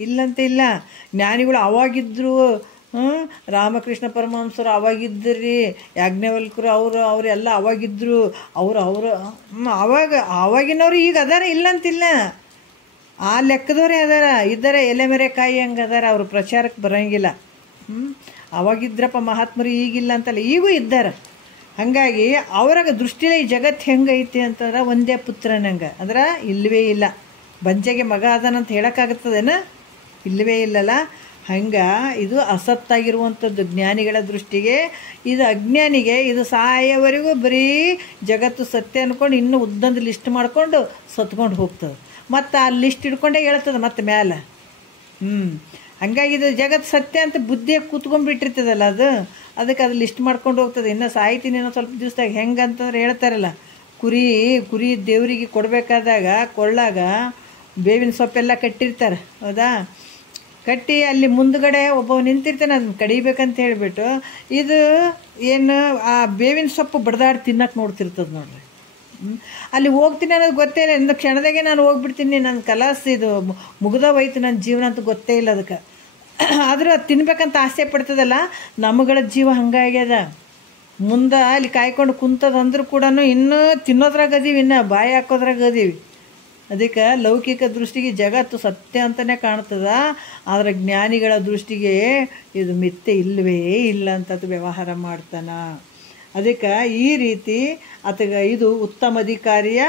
ಇಲ್ಲಂತ ಇಲ್ಲ. ಜ್ಞಾನಿಗಳು ಅವಾಗಿದ್ದರು ರಾಮಕೃಷ್ಣ ಪರಮಹಂಸರು ಅವಾಗಿದ್ರಿ, ಯಾಜ್ಞವಲ್ಕರು ಅವರೆಲ್ಲ ಅವಾಗಿದ್ದರು. ಅವಾಗಿನವ್ರು ಈಗ ಅದಾರ ಇಲ್ಲಂತಿಲ್ಲ, ಆ ಲೆಕ್ಕದವರೇ ಇದ್ದಾರೆ ಎಲೆಮೆರೆಕಾಯಿ ಹಂಗೆ ಅದಾರ. ಅವರು ಪ್ರಚಾರಕ್ಕೆ ಬರೋಂಗಿಲ್ಲ. ಅವಾಗಿದ್ರಪ್ಪ ಮಹಾತ್ಮರು, ಈಗಿಲ್ಲ ಅಂತಲ್ಲ, ಈಗೂ ಇದ್ದಾರೆ. ಹಾಗಾಗಿ ಅವ್ರಾಗ ದೃಷ್ಟಿಲೇ ಈ ಜಗತ್ತು ಹೆಂಗೈತಿ ಅಂತಂದ್ರೆ ಒಂದೇ ಪುತ್ರನಂಗೆ, ಅಂದ್ರೆ ಇಲ್ಲವೇ ಇಲ್ಲ. ಬಂಜೆಗೆ ಮಗ ಅದನಂತ ಹೇಳೋಕ್ಕಾಗುತ್ತದೇನ? ಇಲ್ಲವೇ ಇಲ್ಲಲ್ಲ. ಹಂಗೆ ಇದು ಅಸತ್ತಾಗಿರುವಂಥದ್ದು ಜ್ಞಾನಿಗಳ ದೃಷ್ಟಿಗೆ. ಇದು ಅಜ್ಞಾನಿಗೆ ಇದು ಸಾಯೋವರೆಗೂ ಬರೀ ಜಗತ್ತು ಸತ್ಯ ಅಂದ್ಕೊಂಡು ಇನ್ನೂ ಉದ್ದಂದು ಲಿಸ್ಟ್ ಮಾಡ್ಕೊಂಡು ಸತ್ಕೊಂಡು ಹೋಗ್ತದೆ. ಮತ್ತು ಆ ಲಿಸ್ಟ್ ಹಿಡ್ಕೊಂಡೇ ಹೇಳ್ತದೆ ಮತ್ತೆ ಮ್ಯಾಲೆ. ಹಂಗಾಗಿ ಇದು ಜಗತ್ತು ಸತ್ಯ ಅಂತ ಬುದ್ಧಿಯಾಗಿ ಕೂತ್ಕೊಂಡ್ಬಿಟ್ಟಿರ್ತದಲ್ಲ ಅದಕ್ಕೆ ಅದು ಲಿಸ್ಟ್ ಮಾಡ್ಕೊಂಡು ಹೋಗ್ತದೆ. ಇನ್ನು ಸಾಯ್ತೀನಿ ಅನ್ನೋ ಸ್ವಲ್ಪ ದಿವಸದಾಗ ಹೆಂಗೆ ಅಂತಂದ್ರೆ ಹೇಳ್ತಾರಲ್ಲ, ಕುರಿ ದೇವರಿಗೆ ಕೊಡಬೇಕಾದಾಗ ಕೊಳ್ಳಾಗ ಬೇವಿನ ಸೊಪ್ಪೆಲ್ಲ ಕಟ್ಟಿರ್ತಾರೆ, ಹೌದಾ? ಕಟ್ಟಿ ಅಲ್ಲಿ ಮುಂದ್ಗಡೆ ಒಬ್ಬ ನಿಂತಿರ್ತಾನೆ, ಅದನ್ನ ಕಡಿಬೇಕಂತ ಹೇಳಿಬಿಟ್ಟು ಇದು ಏನು ಆ ಬೇವಿನ ಸೊಪ್ಪು ಬಡ್ದಾಡಿ ತಿನ್ನಕ್ಕೆ ನೋಡ್ತಿರ್ತದೆ ನೋಡ್ರಿ. ಅಲ್ಲಿ ಹೋಗ್ತೀನಿ ಅನ್ನೋದು ಗೊತ್ತೇ ಇಲ್ಲ. ಇಂದು ಕ್ಷಣದಾಗೆ ನಾನು ಹೋಗ್ಬಿಡ್ತೀನಿ, ನನ್ನ ಕಲಾಸ್ ಇದು ಮುಗ್ದೋಯ್ತು ನನ್ನ ಜೀವನ ಅಂತ ಗೊತ್ತೇ ಇಲ್ಲ ಅದಕ್ಕೆ. ಆದ್ರೆ ಅದು ತಿನ್ಬೇಕಂತ ಆಸೆ ಪಡ್ತದಲ್ಲ, ನಮಗಳ ಜೀವ ಹಂಗಾಗ್ಯದ. ಮುಂದೆ ಅಲ್ಲಿ ಕಾಯ್ಕೊಂಡು ಕುಂತದಂದ್ರೂ ಕೂಡ ಇನ್ನೂ ತಿನ್ನೋದ್ರಾಗ ಅದೀವಿ, ಇನ್ನು ಬಾಯಿ ಹಾಕೋದ್ರಾಗ ಅದೀವಿ. ಅದಕ್ಕೆ ಲೌಕಿಕ ದೃಷ್ಟಿಗೆ ಜಗತ್ತು ಸತ್ಯ ಅಂತಲೇ ಕಾಣ್ತದ, ಆದರೆ ಜ್ಞಾನಿಗಳ ದೃಷ್ಟಿಗೆ ಇದು ಮಿಥ್ಯೆ ಇಲ್ಲವೇ ಇಲ್ಲ ಅಂತ ವ್ಯವಹಾರ ಮಾಡ್ತಾನೆ. ಅದಕ್ಕೆ ಈ ರೀತಿ ಇದು ಉತ್ತಮ ಅಧಿಕಾರಿಯ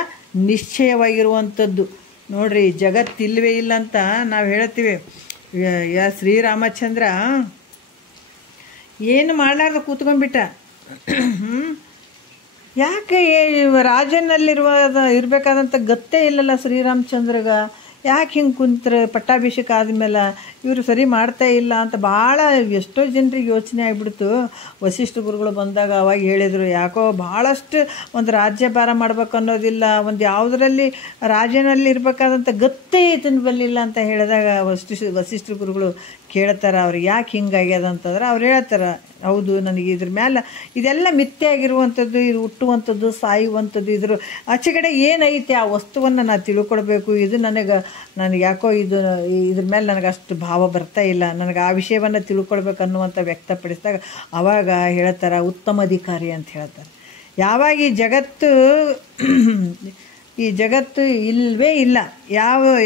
ನಿಶ್ಚಯವಾಗಿರುವಂಥದ್ದು. ನೋಡ್ರಿ, ಜಗತ್ತು ಇಲ್ಲವೇ ಇಲ್ಲ ಅಂತ ನಾವು ಹೇಳ್ತೀವಿ. ಶ್ರೀರಾಮಚಂದ್ರ ಏನು ಮಾಡಲಾರ್ದ ಕೂತ್ಕೊಂಡ್ಬಿಟ್ಟ. ಯಾಕೆ ಇರಬೇಕಾದಂಥ ಗತ್ತೇ ಇಲ್ಲಲ್ಲ ಶ್ರೀರಾಮಚಂದ್ರಗ? ಯಾಕೆ ಹಿಂಗೆ ಕುಂತ್ರೆ ಪಟ್ಟಾಭಿಷೇಕ ಆದಮೇಲೆ ಇವರು ಸರಿ ಮಾಡ್ತಾ ಇಲ್ಲ ಅಂತ ಭಾಳ ಎಷ್ಟೋ ಜನರಿಗೆ ಯೋಚನೆ ಆಗಿಬಿಡ್ತು. ವಸಿಷ್ಠ ಗುರುಗಳು ಬಂದಾಗ ಅವಾಗ ಹೇಳಿದರು, ಯಾಕೋ ಭಾಳಷ್ಟು ಒಂದು ರಾಜ್ಯಭಾರ ಮಾಡ್ಬೇಕು ಅನ್ನೋದಿಲ್ಲ, ಒಂದು ಯಾವುದರಲ್ಲಿ ರಾಜ್ಯನಲ್ಲಿ ಇರಬೇಕಾದಂಥ ಗತ್ತೇ ಇದನ್ನು ಬರಲಿಲ್ಲ ಅಂತ ಹೇಳಿದಾಗ ವಸಿಷ್ಠ ಗುರುಗಳು ಕೇಳ್ತಾರೆ ಅವ್ರಿಗೆ ಯಾಕೆ ಹಿಂಗಾಗ್ಯದ ಅಂತಂದ್ರೆ ಅವ್ರು ಹೇಳ್ತಾರೆ, ಹೌದು ನನಗೆ ಇದ್ರ ಮೇಲೆ ಇದೆಲ್ಲ ಮಿಥ್ಯೆ ಆಗಿರುವಂಥದ್ದು, ಇದು ಹುಟ್ಟುವಂಥದ್ದು, ಸಾಯುವಂಥದ್ದು, ಆಚೆ ಕಡೆ ಏನೈತೆ ಆ ವಸ್ತುವನ್ನು ನಾನು ತಿಳ್ಕೊಳ್ಬೇಕು. ಇದು ನನಗೆ ಯಾಕೋ ಇದ್ರ ಮೇಲೆ ನನಗೆ ಅಷ್ಟು ಭಾವ ಬರ್ತಾ ಇಲ್ಲ, ನನಗೆ ಆ ವಿಷಯವನ್ನು ತಿಳ್ಕೊಳ್ಬೇಕು ಅನ್ನುವಂಥ ವ್ಯಕ್ತಪಡಿಸಿದಾಗ ಆವಾಗ ಹೇಳ್ತಾರೆ ಉತ್ತಮ ಅಧಿಕಾರಿ ಅಂತ ಹೇಳ್ತಾರೆ. ಯಾವಾಗ ಈ ಜಗತ್ತು ಇಲ್ಲವೇ ಇಲ್ಲ,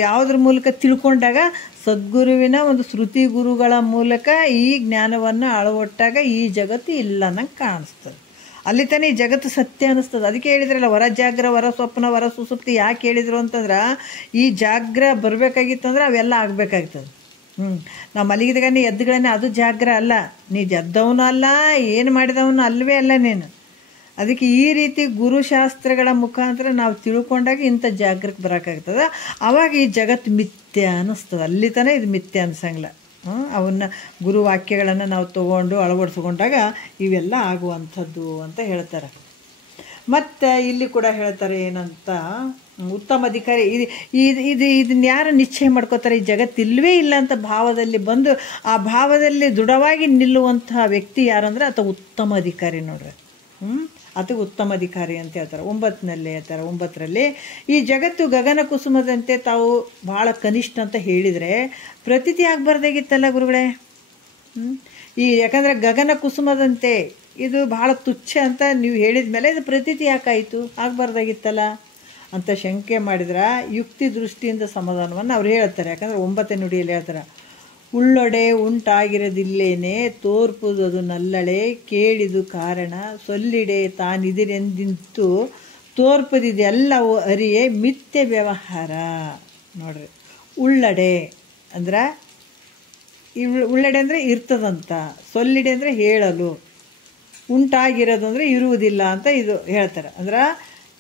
ಯಾವುದ್ರ ಮೂಲಕ ತಿಳ್ಕೊಂಡಾಗ ಸದ್ಗುರುವಿನ ಒಂದು ಶ್ರುತಿ ಗುರುಗಳ ಮೂಲಕ ಈ ಜ್ಞಾನವನ್ನು ಅಳವಟ್ಟಾಗ ಈ ಜಗತ್ತು ಇಲ್ಲ ಅನ್ನಂಗೆ ಕಾಣಿಸ್ತದೆ. ಅಲ್ಲಿ ತಾನೇ ಈ ಜಗತ್ತು ಸತ್ಯ ಅನ್ನಿಸ್ತದೆ. ಅದಕ್ಕೆ ಹೇಳಿದ್ರಲ್ಲ, ವರ ಜಾಗ್ರ, ವರ ಸ್ವಪ್ನ, ವರ ಸುಸುಪ್ತಿ ಯಾಕೆ ಹೇಳಿದ್ರು ಅಂತಂದ್ರೆ ಈ ಜಾಗ್ರ ಬರಬೇಕಾಗಿತ್ತಂದ್ರೆ ಅವೆಲ್ಲ ಆಗಬೇಕಾಗ್ತದೆ. ನಾವು ಮಲಗಿದಾಗನೇ ಎದ್ದುಗಳನ್ನೇ ಅದು ಜಾಗ್ರ ಅಲ್ಲ, ನೀ ಎದ್ದವನು ಅಲ್ಲ, ಏನು ಮಾಡಿದವನು ಅಲ್ಲವೇ ಅಲ್ಲ ನೀನು. ಅದಕ್ಕೆ ಈ ರೀತಿ ಗುರುಶಾಸ್ತ್ರಗಳ ಮುಖಾಂತರ ನಾವು ತಿಳ್ಕೊಂಡಾಗ ಇಂಥ ಜಾಗ್ರಕ್ಕೆ ಬರೋಕ್ಕಾಗ್ತದೆ. ಆವಾಗ ಈ ಜಗತ್ತು ಮಿಥ್ಯ ಅನ್ನಿಸ್ತದೆ. ಅಲ್ಲಿ ತಾನೇ ಇದು ಮಿಥ್ಯ ಅನ್ಸಂಗಿಲ್ಲ. ಅವನ್ನ ಗುರುವಾಕ್ಯಗಳನ್ನು ನಾವು ತೊಗೊಂಡು ಅಳವಡಿಸ್ಕೊಂಡಾಗ ಇವೆಲ್ಲ ಆಗುವಂಥದ್ದು ಅಂತ ಹೇಳ್ತಾರೆ. ಮತ್ತು ಇಲ್ಲಿ ಕೂಡ ಹೇಳ್ತಾರೆ ಏನಂತ, ಉತ್ತಮ ಅಧಿಕಾರಿ ಇದನ್ನ ಯಾರು ನಿಶ್ಚಯ ಮಾಡ್ಕೋತಾರೆ? ಈ ಜಗತ್ತು ಇಲ್ಲವೇ ಇಲ್ಲ ಅಂತ ಭಾವದಲ್ಲಿ ಬಂದು ಆ ಭಾವದಲ್ಲಿ ದೃಢವಾಗಿ ನಿಲ್ಲುವಂತಹ ವ್ಯಕ್ತಿ ಯಾರಂದ್ರೆ ಆತ ಉತ್ತಮ ಅಧಿಕಾರಿ ನೋಡ್ರಿ. ಅದು ಉತ್ತಮ ಅಧಿಕಾರಿ ಅಂತ ಹೇಳ್ತಾರೆ. 9ರಲ್ಲಿ ಈ ಜಗತ್ತು ಗಗನ ಕುಸುಮದಂತೆ ತಾವು ಭಾಳ ಕನಿಷ್ಠ ಅಂತ ಹೇಳಿದರೆ ಪ್ರತೀತಿ ಆಗಬಾರ್ದಾಗಿತ್ತಲ್ಲ ಗುರುಗಳೇ. ಯಾಕಂದರೆ ಗಗನ ಕುಸುಮದಂತೆ ಇದು ಭಾಳ ತುಚ್ಛ ಅಂತ ನೀವು ಹೇಳಿದ ಮೇಲೆ ಇದು ಪ್ರತೀತಿ ಯಾಕಾಯಿತು, ಆಗಬಾರ್ದಾಗಿತ್ತಲ್ಲ ಅಂತ ಶಂಕೆ ಮಾಡಿದ್ರೆ ಯುಕ್ತಿ ದೃಷ್ಟಿಯಿಂದ ಸಮಾಧಾನವನ್ನು ಅವ್ರು ಹೇಳ್ತಾರೆ. ಯಾಕಂದರೆ 9ನೇ ನುಡಿಯಲ್ಲಿ ಹೇಳ್ತಾರೆ, ಉಳ್ಳೊಡೆ ಉಂಟಾಗಿರದಿಲ್ಲೇನೆ ತೋರ್ಪುದದು ನಲ್ಲಳೆ ಕೇಳಿದು ಕಾರಣ ಸೊಲ್ಲಿಡೆ ತಾನಿದಿರೆಂದಿಂತು ತೋರ್ಪದಿದೆಲ್ಲವೂ ಅರಿಯೇ ಮಿಥ್ಯೆ ವ್ಯವಹಾರ. ನೋಡ್ರಿ, ಉಳ್ಳಡೆ ಅಂದ್ರೆ ಉಳ್ಳಡೆ ಅಂದರೆ ಇರ್ತದಂತ, ಸೊಲ್ಲಿಡೆ ಅಂದರೆ ಹೇಳಲು, ಉಂಟಾಗಿರೋದು ಅಂದರೆ ಇರುವುದಿಲ್ಲ ಅಂತ ಇದು ಹೇಳ್ತಾರೆ. ಅಂದ್ರೆ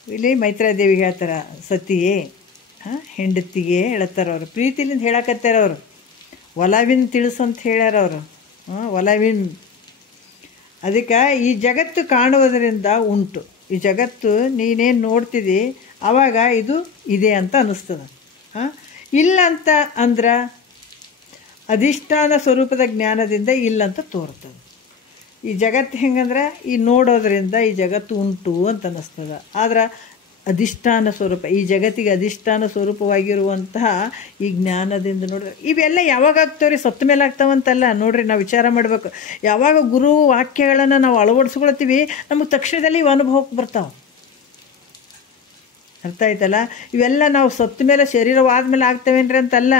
ಇಲ್ಲಿ ಮೈತ್ರಾದೇವಿಗೆ ಹೇಳ್ತಾರೆ, ಸತಿಯೇ ಹೆಂಡತಿಗೆ ಹೇಳ್ತಾರೆ ಅವರು, ಪ್ರೀತಿಲಿಂದ ಹೇಳಕತ್ತಾರ ಅವರು. ಒಲವಿನ ತಿಳಿಸಂತ ಹೇಳ್ಯಾರ ಅವರು, ಒಲವಿನ. ಅದಕ್ಕೆ ಈ ಜಗತ್ತು ಕಾಣುವುದರಿಂದ ಉಂಟು, ಈ ಜಗತ್ತು ನೀನೇನು ನೋಡ್ತಿದ್ದಿ ಆವಾಗ ಇದು ಇದೆ ಅಂತ ಅನ್ನಿಸ್ತದೆ. ಇಲ್ಲ ಅಂತ ಅಂದ್ರೆ ಅಧಿಷ್ಠಾನ ಸ್ವರೂಪದ ಜ್ಞಾನದಿಂದ ಇಲ್ಲಂತ ತೋರ್ತದೆ. ಈ ಜಗತ್ತು ಹೆಂಗಂದ್ರೆ ಈ ನೋಡೋದ್ರಿಂದ ಈ ಜಗತ್ತು ಉಂಟು ಅಂತ ಅನ್ನಿಸ್ತದೆ. ಆದ್ರೆ ಅಧಿಷ್ಠಾನ ಸ್ವರೂಪ, ಈ ಜಗತ್ತಿಗೆ ಅಧಿಷ್ಠಾನ ಸ್ವರೂಪವಾಗಿರುವಂತಹ ಈ ಜ್ಞಾನದಿಂದ ನೋಡಿದ್ರೆ ಇವೆಲ್ಲ ಯಾವಾಗ ಆಗ್ತಾವ್ರಿ? ಸತ್ತ ಮೇಲೆ ಆಗ್ತಾವಂತಲ್ಲ ನೋಡ್ರಿ. ನಾವು ವಿಚಾರ ಮಾಡಬೇಕು. ಯಾವಾಗ ಗುರು ವಾಕ್ಯಗಳನ್ನು ನಾವು ಅಳವಡಿಸ್ಕೊಳ್ತೀವಿ ನಮಗೆ ತಕ್ಷಣದಲ್ಲಿ ಇವು ಅನುಭವಕ್ಕೆ ಬರ್ತಾವೆ. ಅರ್ಥ ಆಯ್ತಲ್ಲ? ಇವೆಲ್ಲ ನಾವು ಸತ್ತ ಮೇಲೆ ಶರೀರವಾದ ಮೇಲೆ ಆಗ್ತವೇನ್ರಿ ಅಂತಲ್ಲ.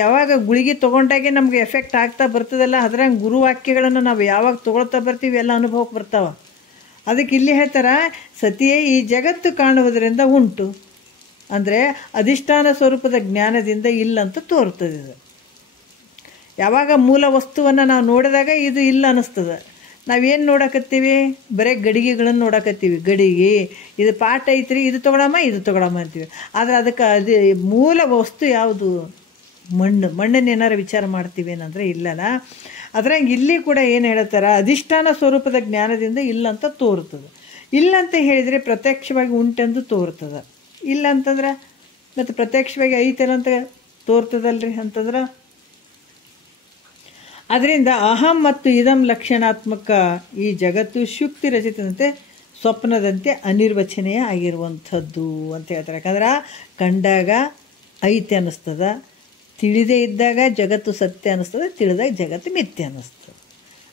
ಯಾವಾಗ ಗುಳಿಗೆ ತೊಗೊಂಡಾಗೆ ನಮಗೆ ಎಫೆಕ್ಟ್ ಆಗ್ತಾ ಬರ್ತದಲ್ಲ, ಅದ್ರಂಗೆ ಗುರುವಾಕ್ಯಗಳನ್ನು ನಾವು ಯಾವಾಗ ತೊಗೊಳ್ತಾ ಬರ್ತೀವಿ ಎಲ್ಲ ಅನುಭವಕ್ಕೆ ಬರ್ತಾವೆ. ಅದಕ್ಕೆ ಇಲ್ಲಿ ಹೇಳ್ತಾರೆ, ಸತಿಯೇ ಈ ಜಗತ್ತು ಕಾಣುವುದರಿಂದ ಉಂಟು ಅಂದರೆ ಅಧಿಷ್ಠಾನ ಸ್ವರೂಪದ ಜ್ಞಾನದಿಂದ ಇಲ್ಲಂತ ತೋರ್ತದೆ. ಇದು ಯಾವಾಗ ಮೂಲ ವಸ್ತುವನ್ನು ನಾವು ನೋಡಿದಾಗ ಇದು ಇಲ್ಲ ಅನ್ನಿಸ್ತದೆ. ನಾವೇನು ನೋಡಕತ್ತೀವಿ? ಬರೀ ಗಡಿಗೆಗಳನ್ನು ನೋಡಕತ್ತೀವಿ. ಗಡಿಗೆ ಇದು ಪಾಠ ಐತ್ರಿ, ಇದು ತೊಗೊಳಮ್ಮ ಇದು ತೊಗೊಳಮ್ಮ ಅಂತೀವಿ. ಆದರೆ ಅದಕ್ಕೆ ಅದು ಮೂಲ ವಸ್ತು ಯಾವುದು? ಮಣ್ಣನ್ನು ಏನಾರು ವಿಚಾರ ಮಾಡ್ತೀವಿ ಏನಂದರೆ ಇಲ್ಲಲ್ಲ. ಅದ್ರಂಗೆ ಇಲ್ಲಿ ಕೂಡ ಏನು ಹೇಳ್ತಾರೆ? ಅಧಿಷ್ಠಾನ ಸ್ವರೂಪದ ಜ್ಞಾನದಿಂದ ಇಲ್ಲಂತ ತೋರ್ತದೆ. ಇಲ್ಲಂತ ಹೇಳಿದರೆ ಪ್ರತ್ಯಕ್ಷವಾಗಿ ಉಂಟೆಂದು ತೋರ್ತದೆ. ಇಲ್ಲ ಅಂತಂದ್ರೆ ಮತ್ತು ಪ್ರತ್ಯಕ್ಷವಾಗಿ ಐತೆಲ್ಲ ಅಂತ ತೋರ್ತದಲ್ರಿ ಅಂತಂದ್ರೆ, ಅದರಿಂದ ಅಹಂ ಮತ್ತು ಇದಂ ಲಕ್ಷಣಾತ್ಮಕ ಈ ಜಗತ್ತು ಶುಕ್ತಿ ರಚಿತದಂತೆ ಸ್ವಪ್ನದಂತೆ ಅನಿರ್ವಚನೀಯ ಆಗಿರುವಂಥದ್ದು ಅಂತ ಹೇಳ್ತಾರೆ. ಯಾಕಂದ್ರೆ ಕಂಡಾಗ ಐತೆ ಅನ್ನಿಸ್ತದ, ತಿಳಿದೇ ಇದ್ದಾಗ ಜಗತ್ತು ಸತ್ಯ ಅನ್ನಿಸ್ತದೆ, ತಿಳಿದಾಗ ಜಗತ್ತು ಮಿಥ್ಯೆ ಅನ್ನಿಸ್ತದೆ.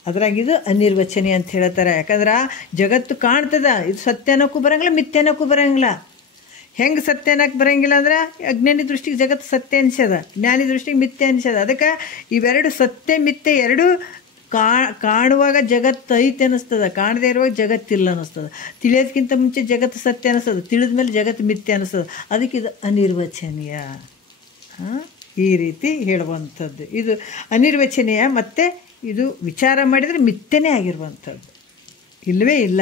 ಅದ್ರಾಗಿದು ಅನಿರ್ವಚನೀಯ ಅಂತ ಹೇಳ್ತಾರೆ. ಯಾಕಂದ್ರೆ ಜಗತ್ತು ಕಾಣ್ತದ, ಇದು ಸತ್ಯ ಅನ್ನೋಕ್ಕೂ ಬರೋಂಗಿಲ್ಲ, ಮಿಥ್ಯೆ ಅನ್ನೋಕ್ಕೂ ಬರೋಂಗಿಲ್ಲ. ಹೆಂಗೆ ಸತ್ಯ ಅನ್ನೋಕ್ಕೆ ಬರೋಂಗಿಲ್ಲ ಅಂದ್ರೆ ಅಜ್ಞಾನಿ ದೃಷ್ಟಿಗೆ ಜಗತ್ತು ಸತ್ಯ ಅನಿಸ್ಯದ, ಜ್ಞಾನಿ ದೃಷ್ಟಿಗೆ ಮಿಥ್ಯೆ ಅನಿಸ್ಯದ. ಅದಕ್ಕೆ ಇವೆರಡು ಸತ್ಯ ಮಿಥ್ಯೆ ಎರಡು ಕಾಣುವಾಗ ಜಗತ್ತು ಐತೆ ಅನ್ನಿಸ್ತದೆ, ಕಾಣದೇ ಇರುವಾಗ ಜಗತ್ತಿಲ್ಲ ಅನ್ನಿಸ್ತದೆ. ತಿಳಿಯೋದಕ್ಕಿಂತ ಮುಂಚೆ ಜಗತ್ತು ಸತ್ಯ ಅನ್ನಿಸ್ತದೆ, ತಿಳಿದ ಮೇಲೆ ಜಗತ್ತು ಮಿಥ್ಯೆ ಅನ್ನಿಸ್ತದೆ. ಅದಕ್ಕೆ ಇದು ಅನಿರ್ವಚನೀಯ. ಈ ರೀತಿ ಹೇಳುವಂಥದ್ದು ಇದು ಅನಿರ್ವಚನೀಯ. ಮತ್ತು ಇದು ವಿಚಾರ ಮಾಡಿದರೆ ಮಿಥ್ಯೆನೇ ಆಗಿರುವಂಥದ್ದು. ಇಲ್ಲವೇ ಇಲ್ಲ,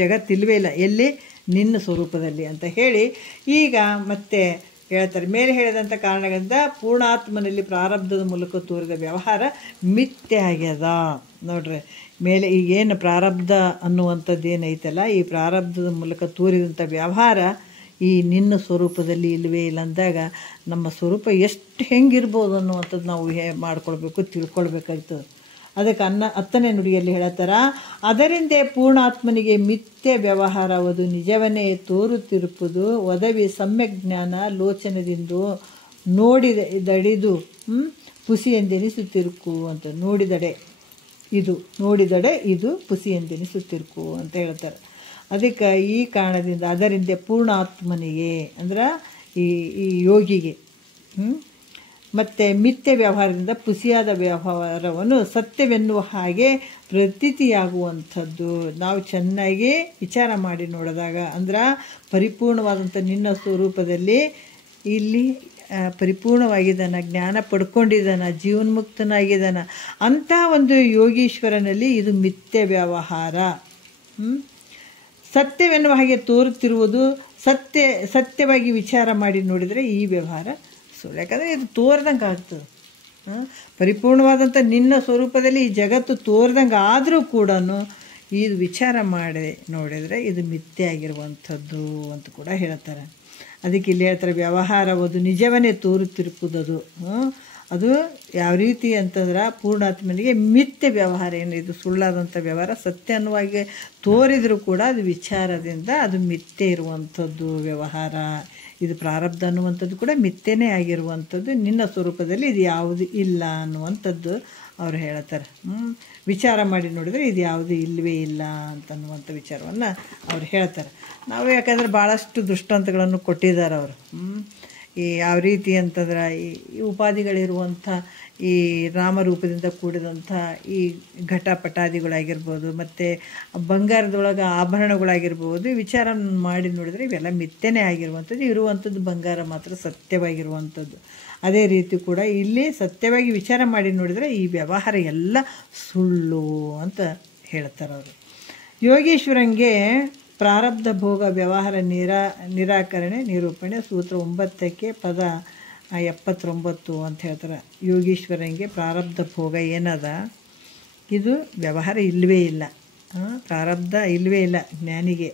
ಜಗತ್ತು ಇಲ್ಲವೇ ಇಲ್ಲ. ಎಲ್ಲಿ? ನಿನ್ನ ಸ್ವರೂಪದಲ್ಲಿ ಅಂತ ಹೇಳಿ ಈಗ ಮತ್ತೆ ಹೇಳ್ತಾರೆ. ಮೇಲೆ ಹೇಳಿದಂಥ ಕಾರಣಗಳಿಂದ ಪೂರ್ಣಾತ್ಮನಲ್ಲಿ ಪ್ರಾರಬ್ಧದ ಮೂಲಕ ತೋರಿದ ವ್ಯವಹಾರ ಮಿಥ್ಯೆ ಆಗ್ಯದ. ನೋಡ್ರಿ, ಮೇಲೆ ಈಗೇನು ಪ್ರಾರಬ್ಧ ಅನ್ನುವಂಥದ್ದು ಏನೈತಲ್ಲ, ಈ ಪ್ರಾರಬ್ಧದ ಮೂಲಕ ತೋರಿದಂಥ ವ್ಯವಹಾರ ಈ ನಿನ್ನ ಸ್ವರೂಪದಲ್ಲಿ ಇಲ್ಲವೇ ಇಲ್ಲ ಅಂದಾಗ ನಮ್ಮ ಸ್ವರೂಪ ಎಷ್ಟು ಹೆಂಗಿರ್ಬೋದು ಅನ್ನುವಂಥದ್ದು ನಾವು ಮಾಡ್ಕೊಳ್ಬೇಕು, ತಿಳ್ಕೊಳ್ಬೇಕಾಗ್ತದೆ. ಅದಕ್ಕೆ 10ನೇ ನುಡಿಯಲ್ಲಿ ಹೇಳತ್ತಾರ, ಅದರಿಂದೇ ಪೂರ್ಣಾತ್ಮನಿಗೆ ಮಿಥ್ಯ ವ್ಯವಹಾರವದು ನಿಜವನ್ನೇ ತೋರುತ್ತಿರುವುದು ಒದವಿ ಸಮ್ಯಕ್ ಜ್ಞಾನ ಲೋಚನದಿಂದ ನೋಡಿದಡಿದು ಪುಸಿ ಎಂದೆನಿಸುತ್ತಿರುಕು ಅಂತ. ನೋಡಿದಡೆ ಇದು ಪುಸಿ ಎಂದೆನಿಸುತ್ತಿರುಕು ಅಂತ ಹೇಳ್ತಾರೆ. ಅದಕ್ಕೆ ಈ ಕಾರಣದಿಂದ ಅದರಿಂದ ಪೂರ್ಣಾತ್ಮನಿಗೆ ಅಂದ್ರೆ ಈ ಯೋಗಿಗೆ ಮತ್ತು ಮಿಥ್ಯ ವ್ಯವಹಾರದಿಂದ ಪುಸಿಯಾದ ವ್ಯವಹಾರವನ್ನು ಸತ್ಯವೆನ್ನುವ ಹಾಗೆ ಪ್ರತೀತಿಯಾಗುವಂಥದ್ದು. ನಾವು ಚೆನ್ನಾಗಿ ವಿಚಾರ ಮಾಡಿ ನೋಡಿದಾಗ ಅಂದ್ರೆ ಪರಿಪೂರ್ಣವಾದಂಥ ನಿನ್ನ ಸ್ವರೂಪದಲ್ಲಿ ಇಲ್ಲಿ ಪರಿಪೂರ್ಣವಾಗಿದ್ದಾನ, ಜ್ಞಾನ ಪಡ್ಕೊಂಡಿದ್ದಾನ, ಜೀವನ್ಮುಕ್ತನಾಗಿದ್ದಾನ ಅಂಥ ಒಂದು ಯೋಗೀಶ್ವರನಲ್ಲಿ ಇದು ಮಿಥ್ಯ ವ್ಯವಹಾರ. ಸತ್ಯವೆನ್ನುವ ಹಾಗೆ ತೋರುತ್ತಿರುವುದು ಸತ್ಯವಾಗಿ ವಿಚಾರ ಮಾಡಿ ನೋಡಿದರೆ ಈ ವ್ಯವಹಾರ ಸುಳ್ಳು. ಯಾಕಂದರೆ ಇದು ತೋರ್ದಂಗೆ ಆಗ್ತದೆ. ಪರಿಪೂರ್ಣವಾದಂಥ ನಿನ್ನ ಸ್ವರೂಪದಲ್ಲಿ ಈ ಜಗತ್ತು ತೋರ್ದಂಗೆ ಆದರೂ ಕೂಡ ಇದು ವಿಚಾರ ಮಾಡಿ ನೋಡಿದರೆ ಇದು ಮಿಥ್ಯೆ ಆಗಿರುವಂಥದ್ದು ಅಂತ ಕೂಡ ಹೇಳ್ತಾರೆ. ಅದಕ್ಕೆ ಇಲ್ಲಿ ಹೇಳ್ತಾರೆ, ವ್ಯವಹಾರವದು ನಿಜವನ್ನೇ ತೋರುತ್ತಿರುವುದದು. ಅದು ಯಾವ ರೀತಿ ಅಂತಂದ್ರೆ ಪೂರ್ಣಾತ್ಮನಿಗೆ ಮಿಥ್ಯ ವ್ಯವಹಾರ ಏನು, ಇದು ಸುಳ್ಳಾದಂಥ ವ್ಯವಹಾರ ಸತ್ಯ ಅನ್ನುವಾಗಿ ತೋರಿದರೂ ಕೂಡ ಅದು ವಿಚಾರದಿಂದ ಅದು ಮಿಥ್ಯೆ ಇರುವಂಥದ್ದು ವ್ಯವಹಾರ. ಇದು ಪ್ರಾರಬ್ಧ ಅನ್ನುವಂಥದ್ದು ಕೂಡ ಮಿಥ್ಯೆನೇ ಆಗಿರುವಂಥದ್ದು. ನಿನ್ನ ಸ್ವರೂಪದಲ್ಲಿ ಇದು ಯಾವುದು ಇಲ್ಲ ಅನ್ನುವಂಥದ್ದು ಅವರು ಹೇಳ್ತಾರೆ. ವಿಚಾರ ಮಾಡಿ ನೋಡಿದರೆ ಇದು ಯಾವುದು ಇಲ್ಲವೇ ಇಲ್ಲ ಅಂತನ್ನುವಂಥ ವಿಚಾರವನ್ನು ಅವ್ರು ಹೇಳ್ತಾರೆ. ನಾವು ಯಾಕಂದರೆ ಭಾಳಷ್ಟು ದೃಷ್ಟಾಂತಗಳನ್ನು ಕೊಟ್ಟಿದ್ದಾರೆ ಅವರು. ಈ ಯಾವ ರೀತಿ ಅಂತಂದ್ರೆ ಈ ಉಪಾಧಿಗಳಿರುವಂಥ ಈ ರಾಮರೂಪದಿಂದ ಕೂಡಿದಂಥ ಈ ಘಟಪಟಾದಿಗಳಾಗಿರ್ಬೋದು, ಮತ್ತು ಬಂಗಾರದೊಳಗೆ ಆಭರಣಗಳಾಗಿರ್ಬೋದು, ವಿಚಾರ ಮಾಡಿ ನೋಡಿದರೆ ಇವೆಲ್ಲ ಮಿಥ್ಯೆನೇ ಆಗಿರುವಂಥದ್ದು. ಇರುವಂಥದ್ದು ಬಂಗಾರ ಮಾತ್ರ ಸತ್ಯವಾಗಿರುವಂಥದ್ದು. ಅದೇ ರೀತಿ ಕೂಡ ಇಲ್ಲಿ ಸತ್ಯವಾಗಿ ವಿಚಾರ ಮಾಡಿ ನೋಡಿದರೆ ಈ ವ್ಯವಹಾರ ಎಲ್ಲ ಸುಳ್ಳು ಅಂತ ಹೇಳ್ತಾರೆ ಅವರು. ಯೋಗೀಶ್ವರಂಗೆ ಪ್ರಾರಬ್ಧ ಭೋಗ ವ್ಯವಹಾರ ನಿರಾಕರಣೆ ನಿರೂಪಣೆ ಸೂತ್ರ 9ಕ್ಕೆ ಪದ 79 ಅಂತ ಹೇಳ್ತಾರೆ. ಯೋಗೀಶ್ವರಂಗೆ ಪ್ರಾರಬ್ಧ ಭೋಗ ಏನದ, ಇದು ವ್ಯವಹಾರ ಇಲ್ಲವೇ ಇಲ್ಲ, ಪ್ರಾರಬ್ಧ ಇಲ್ಲವೇ ಇಲ್ಲ ಜ್ಞಾನಿಗೆ.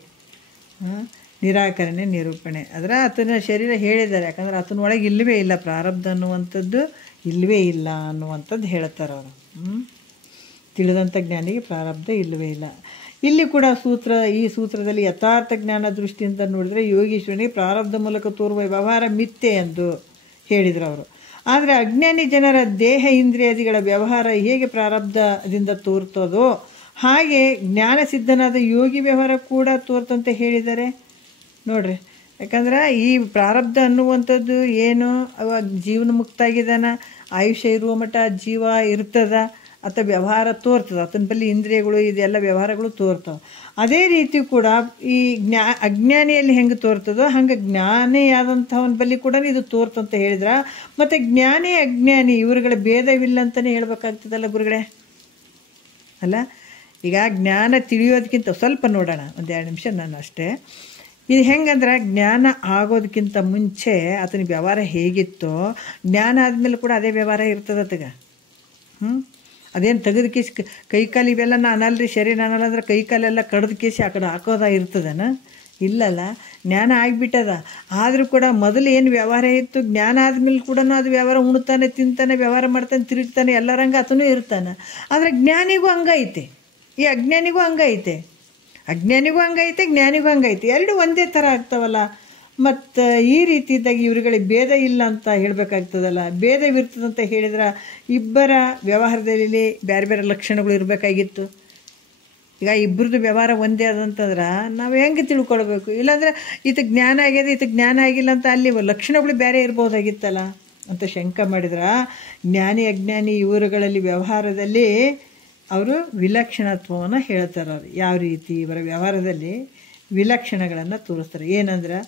ನಿರಾಕರಣೆ ನಿರೂಪಣೆ ಅದರ ಆತನ ಶರೀರ ಹೇಳಿದ್ದಾರೆ. ಯಾಕಂದ್ರೆ ಆತನೊಳಗೆ ಇಲ್ಲವೇ ಇಲ್ಲ, ಪ್ರಾರಬ್ಧ ಅನ್ನುವಂಥದ್ದು ಇಲ್ಲವೇ ಇಲ್ಲ ಅನ್ನುವಂಥದ್ದು ಹೇಳ್ತಾರೆ ಅವರು. ತಿಳಿದಂಥ ಜ್ಞಾನಿಗೆ ಪ್ರಾರಬ್ಧ ಇಲ್ಲವೇ ಇಲ್ಲ. ಇಲ್ಲಿ ಕೂಡ ಈ ಸೂತ್ರದಲ್ಲಿ ಯಥಾರ್ಥ ಜ್ಞಾನ ದೃಷ್ಟಿಯಿಂದ ನೋಡಿದರೆ ಯೋಗೀಶ್ವರನಿಗೆ ಪ್ರಾರಬ್ಧ ಮೂಲಕ ತೋರುವ ವ್ಯವಹಾರ ಮಿಥ್ಯೆ ಎಂದು ಹೇಳಿದರು ಅವರು. ಆದರೆ ಅಜ್ಞಾನಿ ಜನರ ದೇಹ ಇಂದ್ರಿಯಾದಿಗಳ ವ್ಯವಹಾರ ಹೇಗೆ ಪ್ರಾರಬ್ಧದಿಂದ ತೋರ್ತದೋ ಹಾಗೆ ಜ್ಞಾನ ಸಿದ್ಧನಾದ ಯೋಗಿ ವ್ಯವಹಾರ ಕೂಡ ತೋರ್ತಂತೆ ಹೇಳಿದ್ದಾರೆ ನೋಡ್ರಿ. ಯಾಕಂದ್ರೆ ಈ ಪ್ರಾರಬ್ಧ ಅನ್ನುವಂಥದ್ದು ಏನು, ಅವಾಗ ಜೀವನ ಮುಕ್ತಾಗಿದ್ದಾನ, ಆಯುಷ್ಯ ಇರುವ ಮಟ್ಟ ಜೀವ ಇರ್ತದ ಅಥವಾ ವ್ಯವಹಾರ ತೋರ್ತದೆ, ಆತನ ಬಳಿ ಇಂದ್ರಿಯಗಳು ಇದೆಲ್ಲ ವ್ಯವಹಾರಗಳು ತೋರ್ತವೆ. ಅದೇ ರೀತಿ ಕೂಡ ಈ ಅಜ್ಞಾನಿಯಲ್ಲಿ ಹೆಂಗೆ ತೋರ್ತದೋ ಹಂಗೆ ಜ್ಞಾನಿಯಾದಂಥವನ ಬಳಿ ಕೂಡ ಇದು ತೋರ್ತಂತ ಹೇಳಿದ್ರ. ಮತ್ತು ಜ್ಞಾನಿ ಅಜ್ಞಾನಿ ಇವುಗಳ ಭೇದವಿಲ್ಲ ಅಂತಲೇ ಹೇಳ್ಬೇಕಾಗ್ತದಲ್ಲ ಗುರುಗಳೇ ಅಲ್ಲ. ಈಗ ಜ್ಞಾನ ತಿಳಿಯೋದಕ್ಕಿಂತ ಸ್ವಲ್ಪ ನೋಡೋಣ, ಒಂದು 2 ನಿಮಿಷ ನಾನು ಅಷ್ಟೇ. ಇದು ಹೆಂಗಂದ್ರೆ ಜ್ಞಾನ ಆಗೋದಕ್ಕಿಂತ ಮುಂಚೆ ಆತನ ವ್ಯವಹಾರ ಹೇಗಿತ್ತೋ ಜ್ಞಾನ ಆದಮೇಲೆ ಕೂಡ ಅದೇ ವ್ಯವಹಾರ ಇರ್ತದೆ ಆತಗ. ಅದೇನು ತೆಗೆದು ಕೇಸಿ ಕೈಕಾಲು ಇವೆಲ್ಲ ನಾನಲ್ರಿ ಶರೀರ ನಾನಲ್ಲ ಅಂದ್ರೆ ಕೈಕಾಲೆಲ್ಲ ಕಡ್ದು ಕೇಸಿ ಆ ಕಡೆ ಹಾಕೋದ ಇರ್ತದನ? ಇಲ್ಲಲ್ಲ, ಜ್ಞಾನ ಆಗಿಬಿಟ್ಟದ. ಆದರೂ ಕೂಡ ಮೊದಲು ಏನು ವ್ಯವಹಾರ ಇತ್ತು, ಜ್ಞಾನ ಆದಮೇಲೆ ಕೂಡ ಅದು ವ್ಯವಹಾರ ಉಣ್ತಾನೆ, ತಿಂತಾನೆ, ವ್ಯವಹಾರ ಮಾಡ್ತಾನೆ, ತಿರುಗ್ತಾನೆ, ಎಲ್ಲರಂಗೆ ಆತನೂ ಇರ್ತಾನೆ. ಆದರೆ ಜ್ಞಾನಿಗೂ ಹಂಗೈತೆ, ಈ ಅಜ್ಞಾನಿಗೂ ಹಂಗೈತೆ, ಅಜ್ಞಾನಿಗೂ ಹಂಗೈತೆ, ಜ್ಞಾನಿಗೂ ಹಂಗೈತೆ, ಎರಡು ಒಂದೇ ಥರ ಆಗ್ತಾವಲ್ಲ. ಮತ್ತು ಈ ರೀತಿಯಾಗಿ ಇವ್ರುಗಳಿಗೆ ಭೇದ ಇಲ್ಲ ಅಂತ ಹೇಳಬೇಕಾಗ್ತದಲ್ಲ. ಭೇದವಿರ್ತದಂತ ಹೇಳಿದ್ರೆ ಇಬ್ಬರ ವ್ಯವಹಾರದಲ್ಲಿ ಬೇರೆ ಬೇರೆ ಲಕ್ಷಣಗಳು ಇರಬೇಕಾಗಿತ್ತು. ಈಗ ಇಬ್ಬರದ್ದು ವ್ಯವಹಾರ ಒಂದೇ ಅದಂತಂದ್ರೆ ನಾವು ಹೆಂಗೆ ತಿಳ್ಕೊಳ್ಬೇಕು? ಇಲ್ಲಾಂದ್ರೆ ಈತ ಜ್ಞಾನ ಆಗ್ಯದ, ಈತ ಜ್ಞಾನ ಆಗಿಲ್ಲ ಅಂತ ಅಲ್ಲಿ ಲಕ್ಷಣಗಳು ಬೇರೆ ಇರ್ಬೋದಾಗಿತ್ತಲ್ಲ ಅಂತ ಶಂಕ ಮಾಡಿದ್ರೆ, ಜ್ಞಾನಿ ಅಜ್ಞಾನಿ ಇವರುಗಳಲ್ಲಿ ವ್ಯವಹಾರದಲ್ಲಿ ಅವರು ವಿಲಕ್ಷಣತ್ವವನ್ನು ಹೇಳ್ತಾರೆ. ಅವ್ರು ಯಾವ ರೀತಿ ಇವರ ವ್ಯವಹಾರದಲ್ಲಿ ವಿಲಕ್ಷಣಗಳನ್ನು ತೋರಿಸ್ತಾರೆ. ಏನಂದ್ರೆ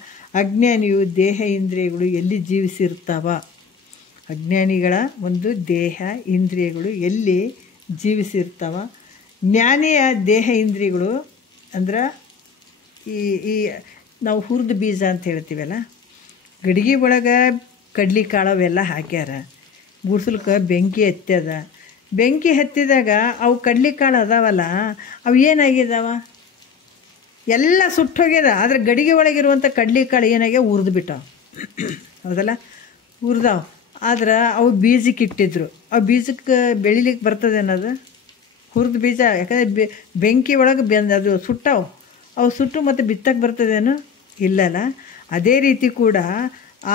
ಅಜ್ಞಾನಿಯು ದೇಹ ಇಂದ್ರಿಯಗಳು ಎಲ್ಲಿ ಜೀವಿಸಿರ್ತಾವ, ಅಜ್ಞಾನಿಗಳ ಒಂದು ದೇಹ ಇಂದ್ರಿಯಗಳು ಎಲ್ಲಿ ಜೀವಿಸಿರ್ತಾವ. ಜ್ಞಾನಿಯ ದೇಹ ಇಂದ್ರಿಯಗಳು ಅಂದ್ರೆ ಈ ನಾವು ಹುರಿದ ಬೀಜ ಅಂತ ಹೇಳ್ತೀವಲ್ಲ, ಗಡಿಗೆ ಒಳಗೆ ಕಡ್ಲಿ ಕಾಳವೆಲ್ಲ ಹಾಕ್ಯಾರ, ಗುಡ್ಸಲ್ಕ ಬೆಂಕಿ ಹತ್ಯದ, ಬೆಂಕಿ ಹತ್ತಿದಾಗ ಅವು ಕಡ್ಲಿ ಕಾಳು ಅದಾವಲ್ಲ ಅವು ಏನಾಗಿದ್ದಾವ, ಎಲ್ಲ ಸುಟ್ಟೋಗ್ಯದ. ಆದರೆ ಗಡಿಗೆ ಒಳಗಿರುವಂಥ ಕಡ್ಲಿ ಕಾಳು ಏನಾಗ್ಯಾವ, ಹುರಿದು ಬಿಟ್ಟಾವ, ಹೌದಲ್ಲ, ಹುರಿದಾವ. ಆದ್ರೆ ಅವು ಬೀಜಕ್ಕೆ ಇಟ್ಟಿದ್ರು, ಅವು ಬೀಜಕ್ಕೆ ಬೆಳಿಲಿಕ್ಕೆ ಬರ್ತದೆ ಅನ್ನೋದು ಹುರಿದು ಬೀಜ. ಯಾಕಂದರೆ ಬೆಂಕಿ ಒಳಗೆ ಅದು ಸುಟ್ಟಾವು, ಅವು ಸುಟ್ಟು ಮತ್ತು ಬಿತ್ತಕ್ಕೆ ಬರ್ತದೇನು? ಇಲ್ಲಲ್ಲ. ಅದೇ ರೀತಿ ಕೂಡ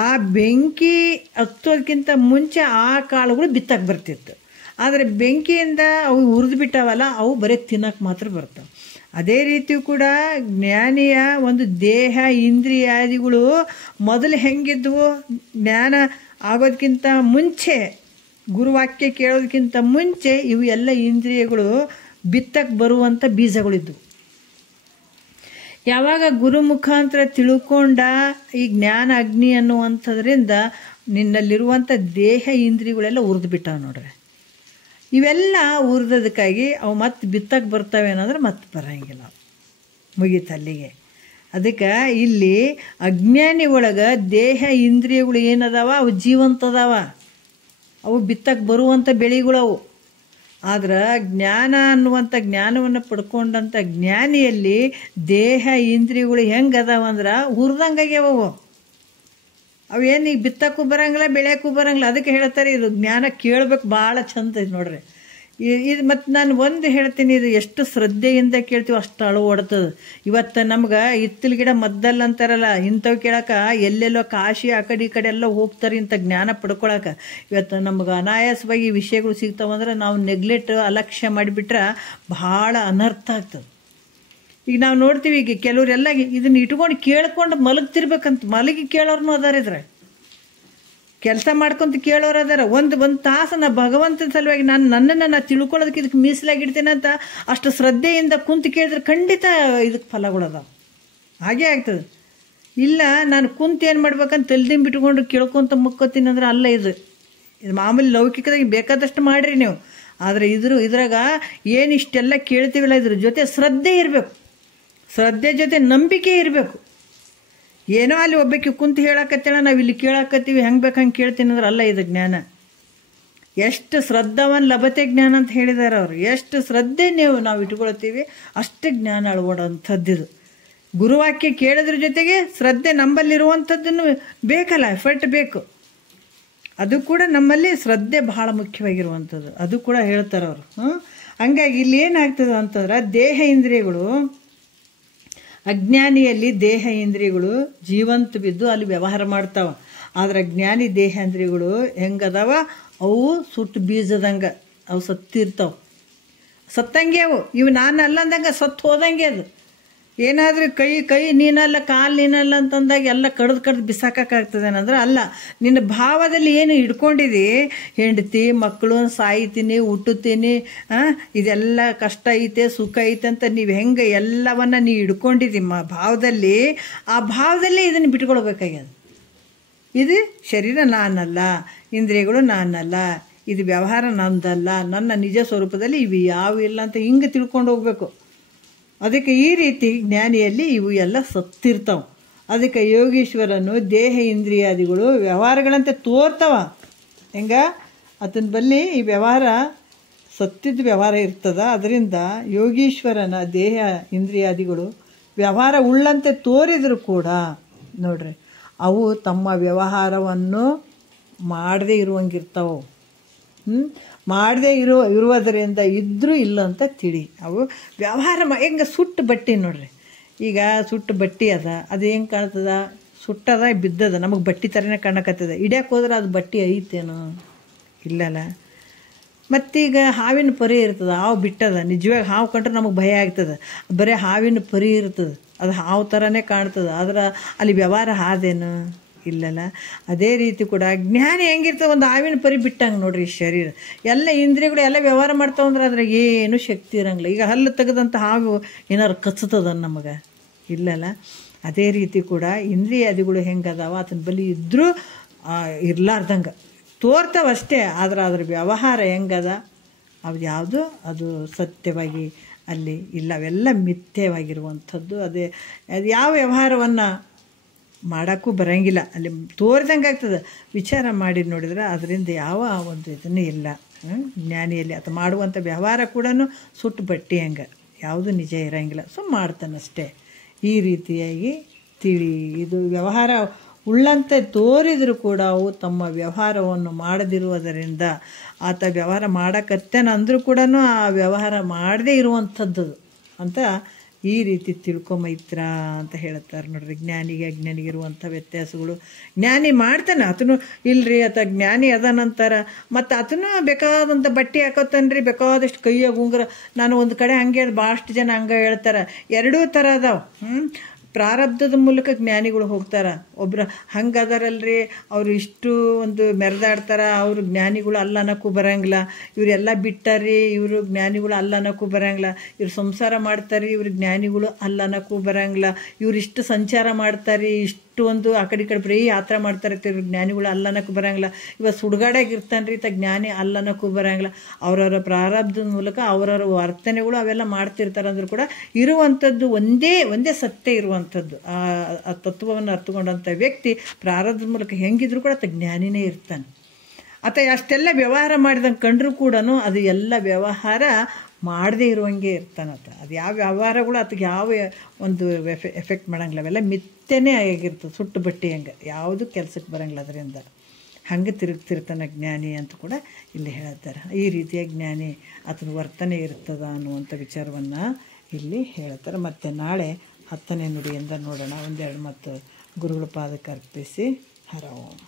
ಆ ಬೆಂಕಿ ಹತ್ತೋದಕ್ಕಿಂತ ಮುಂಚೆ ಆ ಕಾಳುಗಳು ಬಿತ್ತಕ್ಕೆ ಬರ್ತಿತ್ತು. ಆದರೆ ಬೆಂಕಿಯಿಂದ ಅವು ಹುರಿದು ಬಿಟ್ಟಾವಲ್ಲ ಅವು ಬರೀ ತಿನ್ನಕ್ಕೆ ಮಾತ್ರ ಬರ್ತವೆ. ಅದೇ ರೀತಿ ಕೂಡ ಜ್ಞಾನಿಯ ಒಂದು ದೇಹ ಇಂದ್ರಿಯಾದಿಗಳು ಮೊದಲು ಹೆಂಗಿದ್ವು, ಜ್ಞಾನ ಆಗೋದಕ್ಕಿಂತ ಮುಂಚೆ, ಗುರುವಾಕ್ಯ ಕೇಳೋದಕ್ಕಿಂತ ಮುಂಚೆ ಇವು ಎಲ್ಲ ಇಂದ್ರಿಯಗಳು ಬಿತ್ತಕ್ಕೆ ಬರುವಂಥ ಬೀಜಗಳಿದ್ವು. ಯಾವಾಗ ಗುರು ಮುಖಾಂತರ ತಿಳ್ಕೊಂಡ ಈ ಜ್ಞಾನ ಅಗ್ನಿ ಅನ್ನುವಂಥದ್ರಿಂದ ನಿನ್ನಲ್ಲಿರುವಂಥ ದೇಹ ಇಂದ್ರಿಯಗಳೆಲ್ಲ ಹುರಿದು ಬಿಟ್ಟಾವ ನೋಡ್ರಿ. ಇವೆಲ್ಲ ಉರಿದೋದಕ್ಕಾಗಿ ಅವು ಮತ್ತೆ ಬಿತ್ತಕ್ಕೆ ಬರ್ತವೆ ಅನ್ನೋದ್ರೆ ಮತ್ತೆ ಬರೋಂಗಿಲ್ಲ, ಮುಗೀತು ಅಲ್ಲಿಗೆ. ಅದಕ್ಕೆ ಇಲ್ಲಿ ಅಜ್ಞಾನಿ ಒಳಗೆ ದೇಹ ಇಂದ್ರಿಯಗಳು ಏನದಾವ ಅವು ಜೀವಂತದಾವ, ಅವು ಬಿತ್ತಕ್ಕೆ ಬರುವಂಥ ಬೆಳೆಗಳವು. ಆದ್ರೆ ಜ್ಞಾನ ಅನ್ನುವಂಥ ಜ್ಞಾನವನ್ನು ಪಡ್ಕೊಂಡಂಥ ಜ್ಞಾನಿಯಲ್ಲಿ ದೇಹ ಇಂದ್ರಿಯಗಳು ಹೆಂಗೆ ಅದಾವ ಅಂದ್ರೆ ಹುರಿದಂಗಾಗ್ಯಾವವು, ಅವೇನು ಈಗ ಬಿತ್ತಕ್ಕೂ ಬರೋಂಗಿಲ್ಲ, ಬೆಳೆಯೋಕ್ಕೂ ಬರೋಂಗಿಲ್ಲ. ಅದಕ್ಕೆ ಹೇಳ್ತಾರೆ ಇದು ಜ್ಞಾನ ಕೇಳಬೇಕು, ಭಾಳ ಚಂದ ಐತೆ ನೋಡ್ರಿ ಇದು. ಮತ್ತು ನಾನು ಒಂದು ಹೇಳ್ತೀನಿ, ಇದು ಎಷ್ಟು ಶ್ರದ್ಧೆಯಿಂದ ಕೇಳ್ತೀವಿ ಅಷ್ಟು ಅಳು ಓಡ್ತದೆ. ಇವತ್ತು ನಮ್ಗೆ ಹಿತ್ತಲ ಗಿಡ ಮದ್ದಲ್ಲ ಅಂತಾರಲ್ಲ, ಇಂಥವು ಕೇಳಕ್ಕೆ ಎಲ್ಲೆಲ್ಲೋ ಕಾಶಿ ಆ ಕಡೆ ಈ ಕಡೆ ಎಲ್ಲ ಹೋಗ್ತಾರೆ ಇಂಥ ಜ್ಞಾನ ಪಡ್ಕೊಳಕ್ಕೆ. ಇವತ್ತು ನಮ್ಗೆ ಅನಾಯಾಸವಾಗಿ ವಿಷಯಗಳು ಸಿಗ್ತಾವಂದ್ರೆ ನಾವು ನೆಗ್ಲೆಕ್ಟ್ ಅಲಕ್ಷ್ಯ ಮಾಡಿಬಿಟ್ರೆ ಭಾಳ ಅನರ್ಥ ಆಗ್ತದೆ. ಈಗ ನಾವು ನೋಡ್ತೀವಿ, ಈಗ ಕೆಲವರೆಲ್ಲ ಇದನ್ನ ಇಟ್ಕೊಂಡು ಕೇಳ್ಕೊಂಡು ಮಲಗ್ತಿರ್ಬೇಕಂತ, ಮಲಗಿ ಕೇಳೋರ್ನು ಅದಾರ, ಇದ್ರೆ ಕೆಲಸ ಮಾಡ್ಕೊಂತ ಕೇಳೋರು ಅದಾರ. ಒಂದು ತಾಸು ನಾ ಭಗವಂತನ ಸಲುವಾಗಿ ನನ್ನನ್ನು ತಿಳ್ಕೊಳ್ಳೋದಕ್ಕೆ ಇದಕ್ಕೆ ಮೀಸಲಾಗಿಡ್ತೇನೆ ಅಂತ ಅಷ್ಟು ಶ್ರದ್ಧೆಯಿಂದ ಕುಂತು ಕೇಳಿದ್ರೆ ಖಂಡಿತ ಇದಕ್ಕೆ ಫಲಗಳದಾವ, ಹಾಗೇ ಆಗ್ತದೆ. ಇಲ್ಲ ನಾನು ಕುಂತು ಏನು ಮಾಡ್ಬೇಕಂತ ತಲೆದಿಂಬ ಬಿಟ್ಕೊಂಡು ಕೇಳ್ಕೊತ ಮುಕ್ಕೋತೀನಿ ಅಂದ್ರೆ ಅಲ್ಲ. ಇದು ಮಾಮೂಲಿ ಲೌಕಿಕದಾಗ ಬೇಕಾದಷ್ಟು ಮಾಡಿರಿ ನೀವು, ಆದರೆ ಇದ್ರಾಗ ಏನು ಇಷ್ಟೆಲ್ಲ ಕೇಳ್ತೀವಿಲ್ಲ ಇದ್ರ ಜೊತೆ ಶ್ರದ್ಧೆ ಇರಬೇಕು, ಶ್ರದ್ಧೆ ಜೊತೆ ನಂಬಿಕೆ ಇರಬೇಕು. ಏನೋ ಅಲ್ಲಿ ಒಬ್ಬಕ್ಕೆ ಕುಂತು ಹೇಳಕತ್ತೇಳ, ನಾವು ಇಲ್ಲಿ ಕೇಳಕತ್ತೀವಿ, ಹೆಂಗೆ ಬೇಕು ಹಂಗೆ ಕೇಳ್ತೀನಿ ಅಂದ್ರೆ ಅಲ್ಲ ಇದು ಜ್ಞಾನ. ಎಷ್ಟು ಶ್ರದ್ಧಾವನ್ ಲಭತೆ ಜ್ಞಾನ ಅಂತ ಹೇಳಿದ್ದಾರೆ ಅವರು. ಎಷ್ಟು ಶ್ರದ್ಧೆ ನಾವು ಇಟ್ಕೊಳ್ತೀವಿ ಅಷ್ಟು ಜ್ಞಾನ ಅಳವಡುವಂಥದ್ದಿದು. ಗುರುವಾಕ್ಯ ಕೇಳೋದ್ರ ಜೊತೆಗೆ ಶ್ರದ್ಧೆ ನಂಬಲ್ಲಿರುವಂಥದ್ದನ್ನು ಬೇಕಲ್ಲ, ಎಫರ್ಟ್ ಬೇಕು. ಅದು ಕೂಡ ನಮ್ಮಲ್ಲಿ ಶ್ರದ್ಧೆ ಬಹಳ ಮುಖ್ಯವಾಗಿರುವಂಥದ್ದು, ಅದು ಕೂಡ ಹೇಳ್ತಾರೆ ಅವರು. ಹಂಗಾಗಿ ಇಲ್ಲಿ ಏನಾಗ್ತದೆ ಅಂತಂದ್ರೆ ದೇಹ ಇಂದ್ರಿಯಗಳು, ಅಜ್ಞಾನಿಯಲ್ಲಿ ದೇಹ ಇಂದ್ರಿಯಗಳು ಜೀವಂತ ಬಿದ್ದು ಅಲ್ಲಿ ವ್ಯವಹಾರ ಮಾಡ್ತಾವ. ಆದ್ರೆ ಜ್ಞಾನಿ ದೇಹ ಇಂದ್ರಿಯಗಳು ಹೆಂಗದಾವ, ಅವು ಸುಟ್ಟು ಬೀಜದಂಗೆ ಅವು ಸತ್ತಿರ್ತಾವೆ, ಸತ್ತಂಗೆ ಅವು. ಇವು ನಾನು ಅಲ್ಲ ಅಂದಂಗೆ ಸತ್ತು ಹೋದಂಗೆ. ಅದು ಏನಾದರೂ ಕೈ ನೀನಲ್ಲ, ಕಾಲು ನೀನಲ್ಲ ಅಂತಂದಾಗ ಎಲ್ಲ ಕಡ್ದು ಬಿಸಾಕಾಗ್ತದೇನಂದ್ರೆ ಅಲ್ಲ. ನಿನ್ನ ಭಾವದಲ್ಲಿ ಏನು ಹಿಡ್ಕೊಂಡಿದಿ, ಹೆಂಡತಿ ಮಕ್ಕಳು, ಸಾಯ್ತೀನಿ, ಹುಟ್ಟುತ್ತೀನಿ, ಇದೆಲ್ಲ ಕಷ್ಟ ಐತೆ, ಸುಖ ಐತೆ ಅಂತ ನೀವು ಹೆಂಗೆ ಎಲ್ಲವನ್ನ ನೀವು ಹಿಡ್ಕೊಂಡಿದಿ ಭಾವದಲ್ಲಿ, ಆ ಭಾವದಲ್ಲೇ ಇದನ್ನು ಬಿಟ್ಕೊಳ್ಬೇಕಾಗ್ಯದ. ಇದು ಶರೀರ ನಾನಲ್ಲ, ಇಂದ್ರಿಯಗಳು ನಾನಲ್ಲ, ಇದು ವ್ಯವಹಾರ ನಂದಲ್ಲ, ನನ್ನ ನಿಜ ಸ್ವರೂಪದಲ್ಲಿ ಇವು ಯಾವ ಇಲ್ಲ ಅಂತ ಹಿಂಗೆ ತಿಳ್ಕೊಂಡು ಹೋಗ್ಬೇಕು. ಅದಕ್ಕೆ ಈ ರೀತಿ ಜ್ಞಾನಿಯಲ್ಲಿ ಇವು ಎಲ್ಲ ಸತ್ತಿರ್ತಾವೆ. ಅದಕ್ಕೆ ಯೋಗೀಶ್ವರನು ದೇಹ ಇಂದ್ರಿಯಾದಿಗಳು ವ್ಯವಹಾರಗಳಂತೆ ತೋರ್ತಾವ. ಹೆಂಗ ಆತನ ಬಲ್ಲಿ ಈ ವ್ಯವಹಾರ ಸತ್ತಿದ್ದ ವ್ಯವಹಾರ ಇರ್ತದ. ಅದರಿಂದ ಯೋಗೀಶ್ವರನ ದೇಹ ಇಂದ್ರಿಯಾದಿಗಳು ವ್ಯವಹಾರ ಉಳ್ಳಂತೆ ತೋರಿದ್ರು ಕೂಡ ನೋಡ್ರಿ, ಅವು ತಮ್ಮ ವ್ಯವಹಾರವನ್ನು ಮಾಡದೇ ಇರುವಂಗಿರ್ತಾವೆ. ಮಾಡದೇ ಇರುವುದರಿಂದ ಇದ್ರೂ ಇಲ್ಲ ಅಂತ ತಿಳಿ. ಅವು ವ್ಯವಹಾರ ಹೆಂಗೆ ಸುಟ್ಟು ಬಟ್ಟೆ ನೋಡ್ರಿ, ಈಗ ಸುಟ್ಟು ಬಟ್ಟೆ ಅದ, ಅದು ಹೆಂಗೆ ಕಾಣ್ತದ, ಸುಟ್ಟದ ಬಿದ್ದದ, ನಮಗೆ ಬಟ್ಟೆ ಥರನೇ ಕಾಣಕತ್ತದ. ಹಿಡ್ಯಕ್ಕೆ ಹೋದ್ರೆ ಅದು ಬಟ್ಟೆ ಐತೇನು, ಇಲ್ಲಲ್ಲ. ಮತ್ತೀಗ ಹಾವಿನ ಪರಿ ಇರ್ತದೆ, ಹಾವು ಬಿಟ್ಟದ, ನಿಜವಾಗಿ ಹಾವು ಕಂಡ್ರೆ ನಮಗೆ ಭಯ ಆಗ್ತದೆ. ಬರೀ ಹಾವಿನ ಪರಿ ಇರ್ತದೆ, ಅದು ಹಾವು ಥರನೇ ಕಾಣ್ತದೆ, ಆದ್ರೆ ಅಲ್ಲಿ ವ್ಯವಹಾರ ಆದೇನು, ಇಲ್ಲಲ್ಲ. ಅದೇ ರೀತಿ ಕೂಡ ಜ್ಞಾನಿ ಹೆಂಗಿರ್ತದೆ, ಒಂದು ಹಾವಿನ ಪರಿ ಬಿಟ್ಟಂಗೆ ನೋಡ್ರಿ. ಶರೀರ ಎಲ್ಲ ಇಂದ್ರಿಯಗಳು ಎಲ್ಲ ವ್ಯವಹಾರ ಮಾಡ್ತಾವಂದ್ರೆ ಅದ್ರಾಗ ಏನು ಶಕ್ತಿ ಇರಂಗಿಲ್ಲ. ಈಗ ಹಲ್ಲು ತೆಗೆದಂಥ ಹಾವು ಏನಾರು ಕಚ್ಚತದ ನಮಗೆ, ಇಲ್ಲಲ್ಲ. ಅದೇ ರೀತಿ ಕೂಡ ಇಂದ್ರಿಯಾದಿಗಳು ಹೆಂಗದಾವ, ಆತನ ಬಳಿ ಇದ್ದರೂ ಇರ್ಲಾರ್ದಂಗೆ ತೋರ್ತಾವಷ್ಟೇ. ಆದ್ರೆ ಅದ್ರ ವ್ಯವಹಾರ ಹೆಂಗದ, ಅದು ಯಾವುದು ಅದು ಸತ್ಯವಾಗಿ ಅಲ್ಲಿ ಇಲ್ಲ, ಅವೆಲ್ಲ ಮಿಥ್ಯವಾಗಿರುವಂಥದ್ದು. ಅದು ಯಾವ ವ್ಯವಹಾರವನ್ನು ಮಾಡೋಕ್ಕೂ ಬರೋಂಗಿಲ್ಲ, ಅಲ್ಲಿ ತೋರಿದಂಗೆ ಆಗ್ತದೆ. ವಿಚಾರ ಮಾಡಿ ನೋಡಿದ್ರೆ ಅದರಿಂದ ಯಾವ ಒಂದು ಇದನ್ನೇ ಇಲ್ಲ. ಜ್ಞಾನಿಯಲ್ಲಿ ಅದು ಮಾಡುವಂಥ ವ್ಯವಹಾರ ಕೂಡ ಸುಟ್ಟು ಬಟ್ಟೆ ಹಂಗೆ ಯಾವುದು ನಿಜ ಇರೋಂಗಿಲ್ಲ, ಸೊ ಮಾಡ್ತಾನಷ್ಟೇ. ಈ ರೀತಿಯಾಗಿ ತಿಳಿ. ಇದು ವ್ಯವಹಾರ ಉಳ್ಳಂತೆ ತೋರಿದರೂ ಕೂಡ ಅವು ತಮ್ಮ ವ್ಯವಹಾರವನ್ನು ಮಾಡದಿರುವುದರಿಂದ, ಆತ ವ್ಯವಹಾರ ಮಾಡೋಕತ್ತೇನಂದ್ರೂ ಕೂಡ ಆ ವ್ಯವಹಾರ ಮಾಡದೇ ಇರುವಂಥದ್ದು ಅಂತ ಈ ರೀತಿ ತಿಳ್ಕೊಂಬೈತ್ರ ಅಂತ ಹೇಳ್ತಾರೆ ನೋಡ್ರಿ. ಜ್ಞಾನಿಗೆ ಅಜ್ಞಾನಿಗಿರುವಂಥ ವ್ಯತ್ಯಾಸಗಳು. ಜ್ಞಾನಿ ಮಾಡ್ತಾನೆ, ಆತನು ಇಲ್ರಿ ಆತ ಜ್ಞಾನಿ ಅದನಂತಾರ, ಮತ್ತು ಆತನು ಬೇಕಾದಂಥ ಬಟ್ಟೆ ಹಾಕೋತಾನ್ರಿ, ಬೇಕಾದಷ್ಟು ಕೈಯಾಗ ಉಂಗುರ. ನಾನು ಒಂದು ಕಡೆ ಹಂಗೆ ಭಾಳಷ್ಟು ಜನ ಹಂಗೆ ಹೇಳ್ತಾರೆ. ಎರಡೂ ಥರ ಅದಾವೆ. ಪ್ರಾರಬ್ಧದ ಮೂಲಕ ಜ್ಞಾನಿಗಳು ಹೋಗ್ತಾರೆ. ಒಬ್ರು ಹಂಗದಾರಲ್ರಿ, ಅವರು ಇಷ್ಟು ಒಂದು ಮೆರೆದಾಡ್ತಾರೆ, ಅವರು ಜ್ಞಾನಿಗಳು ಅಲ್ಲ ಅನ್ನೋಕ್ಕೂ ಬರೋಂಗಿಲ್ಲ. ಇವರೆಲ್ಲ ಬಿಟ್ಟಾರ್ರಿ, ಇವರು ಜ್ಞಾನಿಗಳು ಅಲ್ಲ ಅನ್ನೋಕ್ಕೂ ಬರೋಂಗಿಲ್ಲ. ಇವ್ರು ಸಂಸಾರ ಮಾಡ್ತಾರೆ, ಇವ್ರು ಜ್ಞಾನಿಗಳು ಅಲ್ಲ ಅನ್ನೋಕ್ಕೂ ಬರೋಂಗಿಲ್ಲ. ಇವ್ರು ಇಷ್ಟು ಸಂಚಾರ ಮಾಡ್ತಾರೆ, ಇಷ್ಟು ಒಂದು ಆ ಕಡೆ ಬರೀ ಯಾತ್ರೆ ಮಾಡ್ತಾರೆ, ಇವ್ರು ಜ್ಞಾನಿಗಳು ಅಲ್ಲ ಅನ್ನೋಕ್ಕೂ ಬರೋಂಗಿಲ್ಲ. ಇವಾಗ ಸುಡುಗಾಡಾಗಿ ಇರ್ತಾನೆ ರೀ, ಜ್ಞಾನಿ ಅಲ್ಲ ಅನ್ನೋಕ್ಕೂ ಬರೋಂಗಿಲ್ಲ. ಅವರವರ ಪ್ರಾರಬ್ಧದ ಮೂಲಕ ಅವರವರ ವರ್ತನೆಗಳು ಅವೆಲ್ಲ ಮಾಡ್ತಿರ್ತಾರೆ. ಅಂದರೂ ಕೂಡ ಇರುವಂಥದ್ದು ಒಂದೇ ಸತ್ಯ ಇರುವಂಥದ್ದು. ಆ ತತ್ವವನ್ನು ಅರ್ಥಕೊಂಡಂಥ ವ್ಯಕ್ತಿ ಪ್ರಾರಬ್ಧದ ಮೂಲಕ ಹೆಂಗಿದ್ರು ಕೂಡ ಆತ ಜ್ಞಾನಿನೇ ಇರ್ತಾನೆ. ಆತ ಅಷ್ಟೆಲ್ಲ ವ್ಯವಹಾರ ಮಾಡಿದಂಗೆ ಕಂಡ್ರೂ ಕೂಡ ಅದು ಎಲ್ಲ ವ್ಯವಹಾರ ಮಾಡದೇ ಇರುವಂಗೆ ಇರ್ತಾನತ. ಅದು ಯಾವ ವ್ಯವಹಾರಗಳು ಆತಗೆ ಯಾವ ಒಂದು ಎಫೆಕ್ಟ್ ಮಾಡಂಗಿಲ್ಲ, ಅವೆಲ್ಲ ಮಿಥ್ಯನೇ ಆಗಿರ್ತದೆ. ಸುಟ್ಟು ಬಟ್ಟೆ ಹಂಗೆ ಯಾವುದು ಕೆಲಸಕ್ಕೆ ಬರೋಂಗಿಲ್ಲ. ಅದರಿಂದ ಹಂಗೆ ತಿರುಗ್ತಿರ್ತಾನೆ ಜ್ಞಾನಿ ಅಂತ ಕೂಡ ಇಲ್ಲಿ ಹೇಳ್ತಾರೆ. ಈ ರೀತಿಯ ಜ್ಞಾನಿ ಆತನ ವರ್ತನೆ ಇರ್ತದ ಅನ್ನುವಂಥ ವಿಚಾರವನ್ನು ಇಲ್ಲಿ ಹೇಳ್ತಾರೆ. ಮತ್ತು ನಾಳೆ 10ನೇ ನುಡಿಯಿಂದ ನೋಡೋಣ. ಒಂದೆರಡು ಮತ್ತು ಗುರುಗಳ ಪಾದಕ್ಕೆ ಅರ್ಪಿಸಿ ಹರ ಓಂ.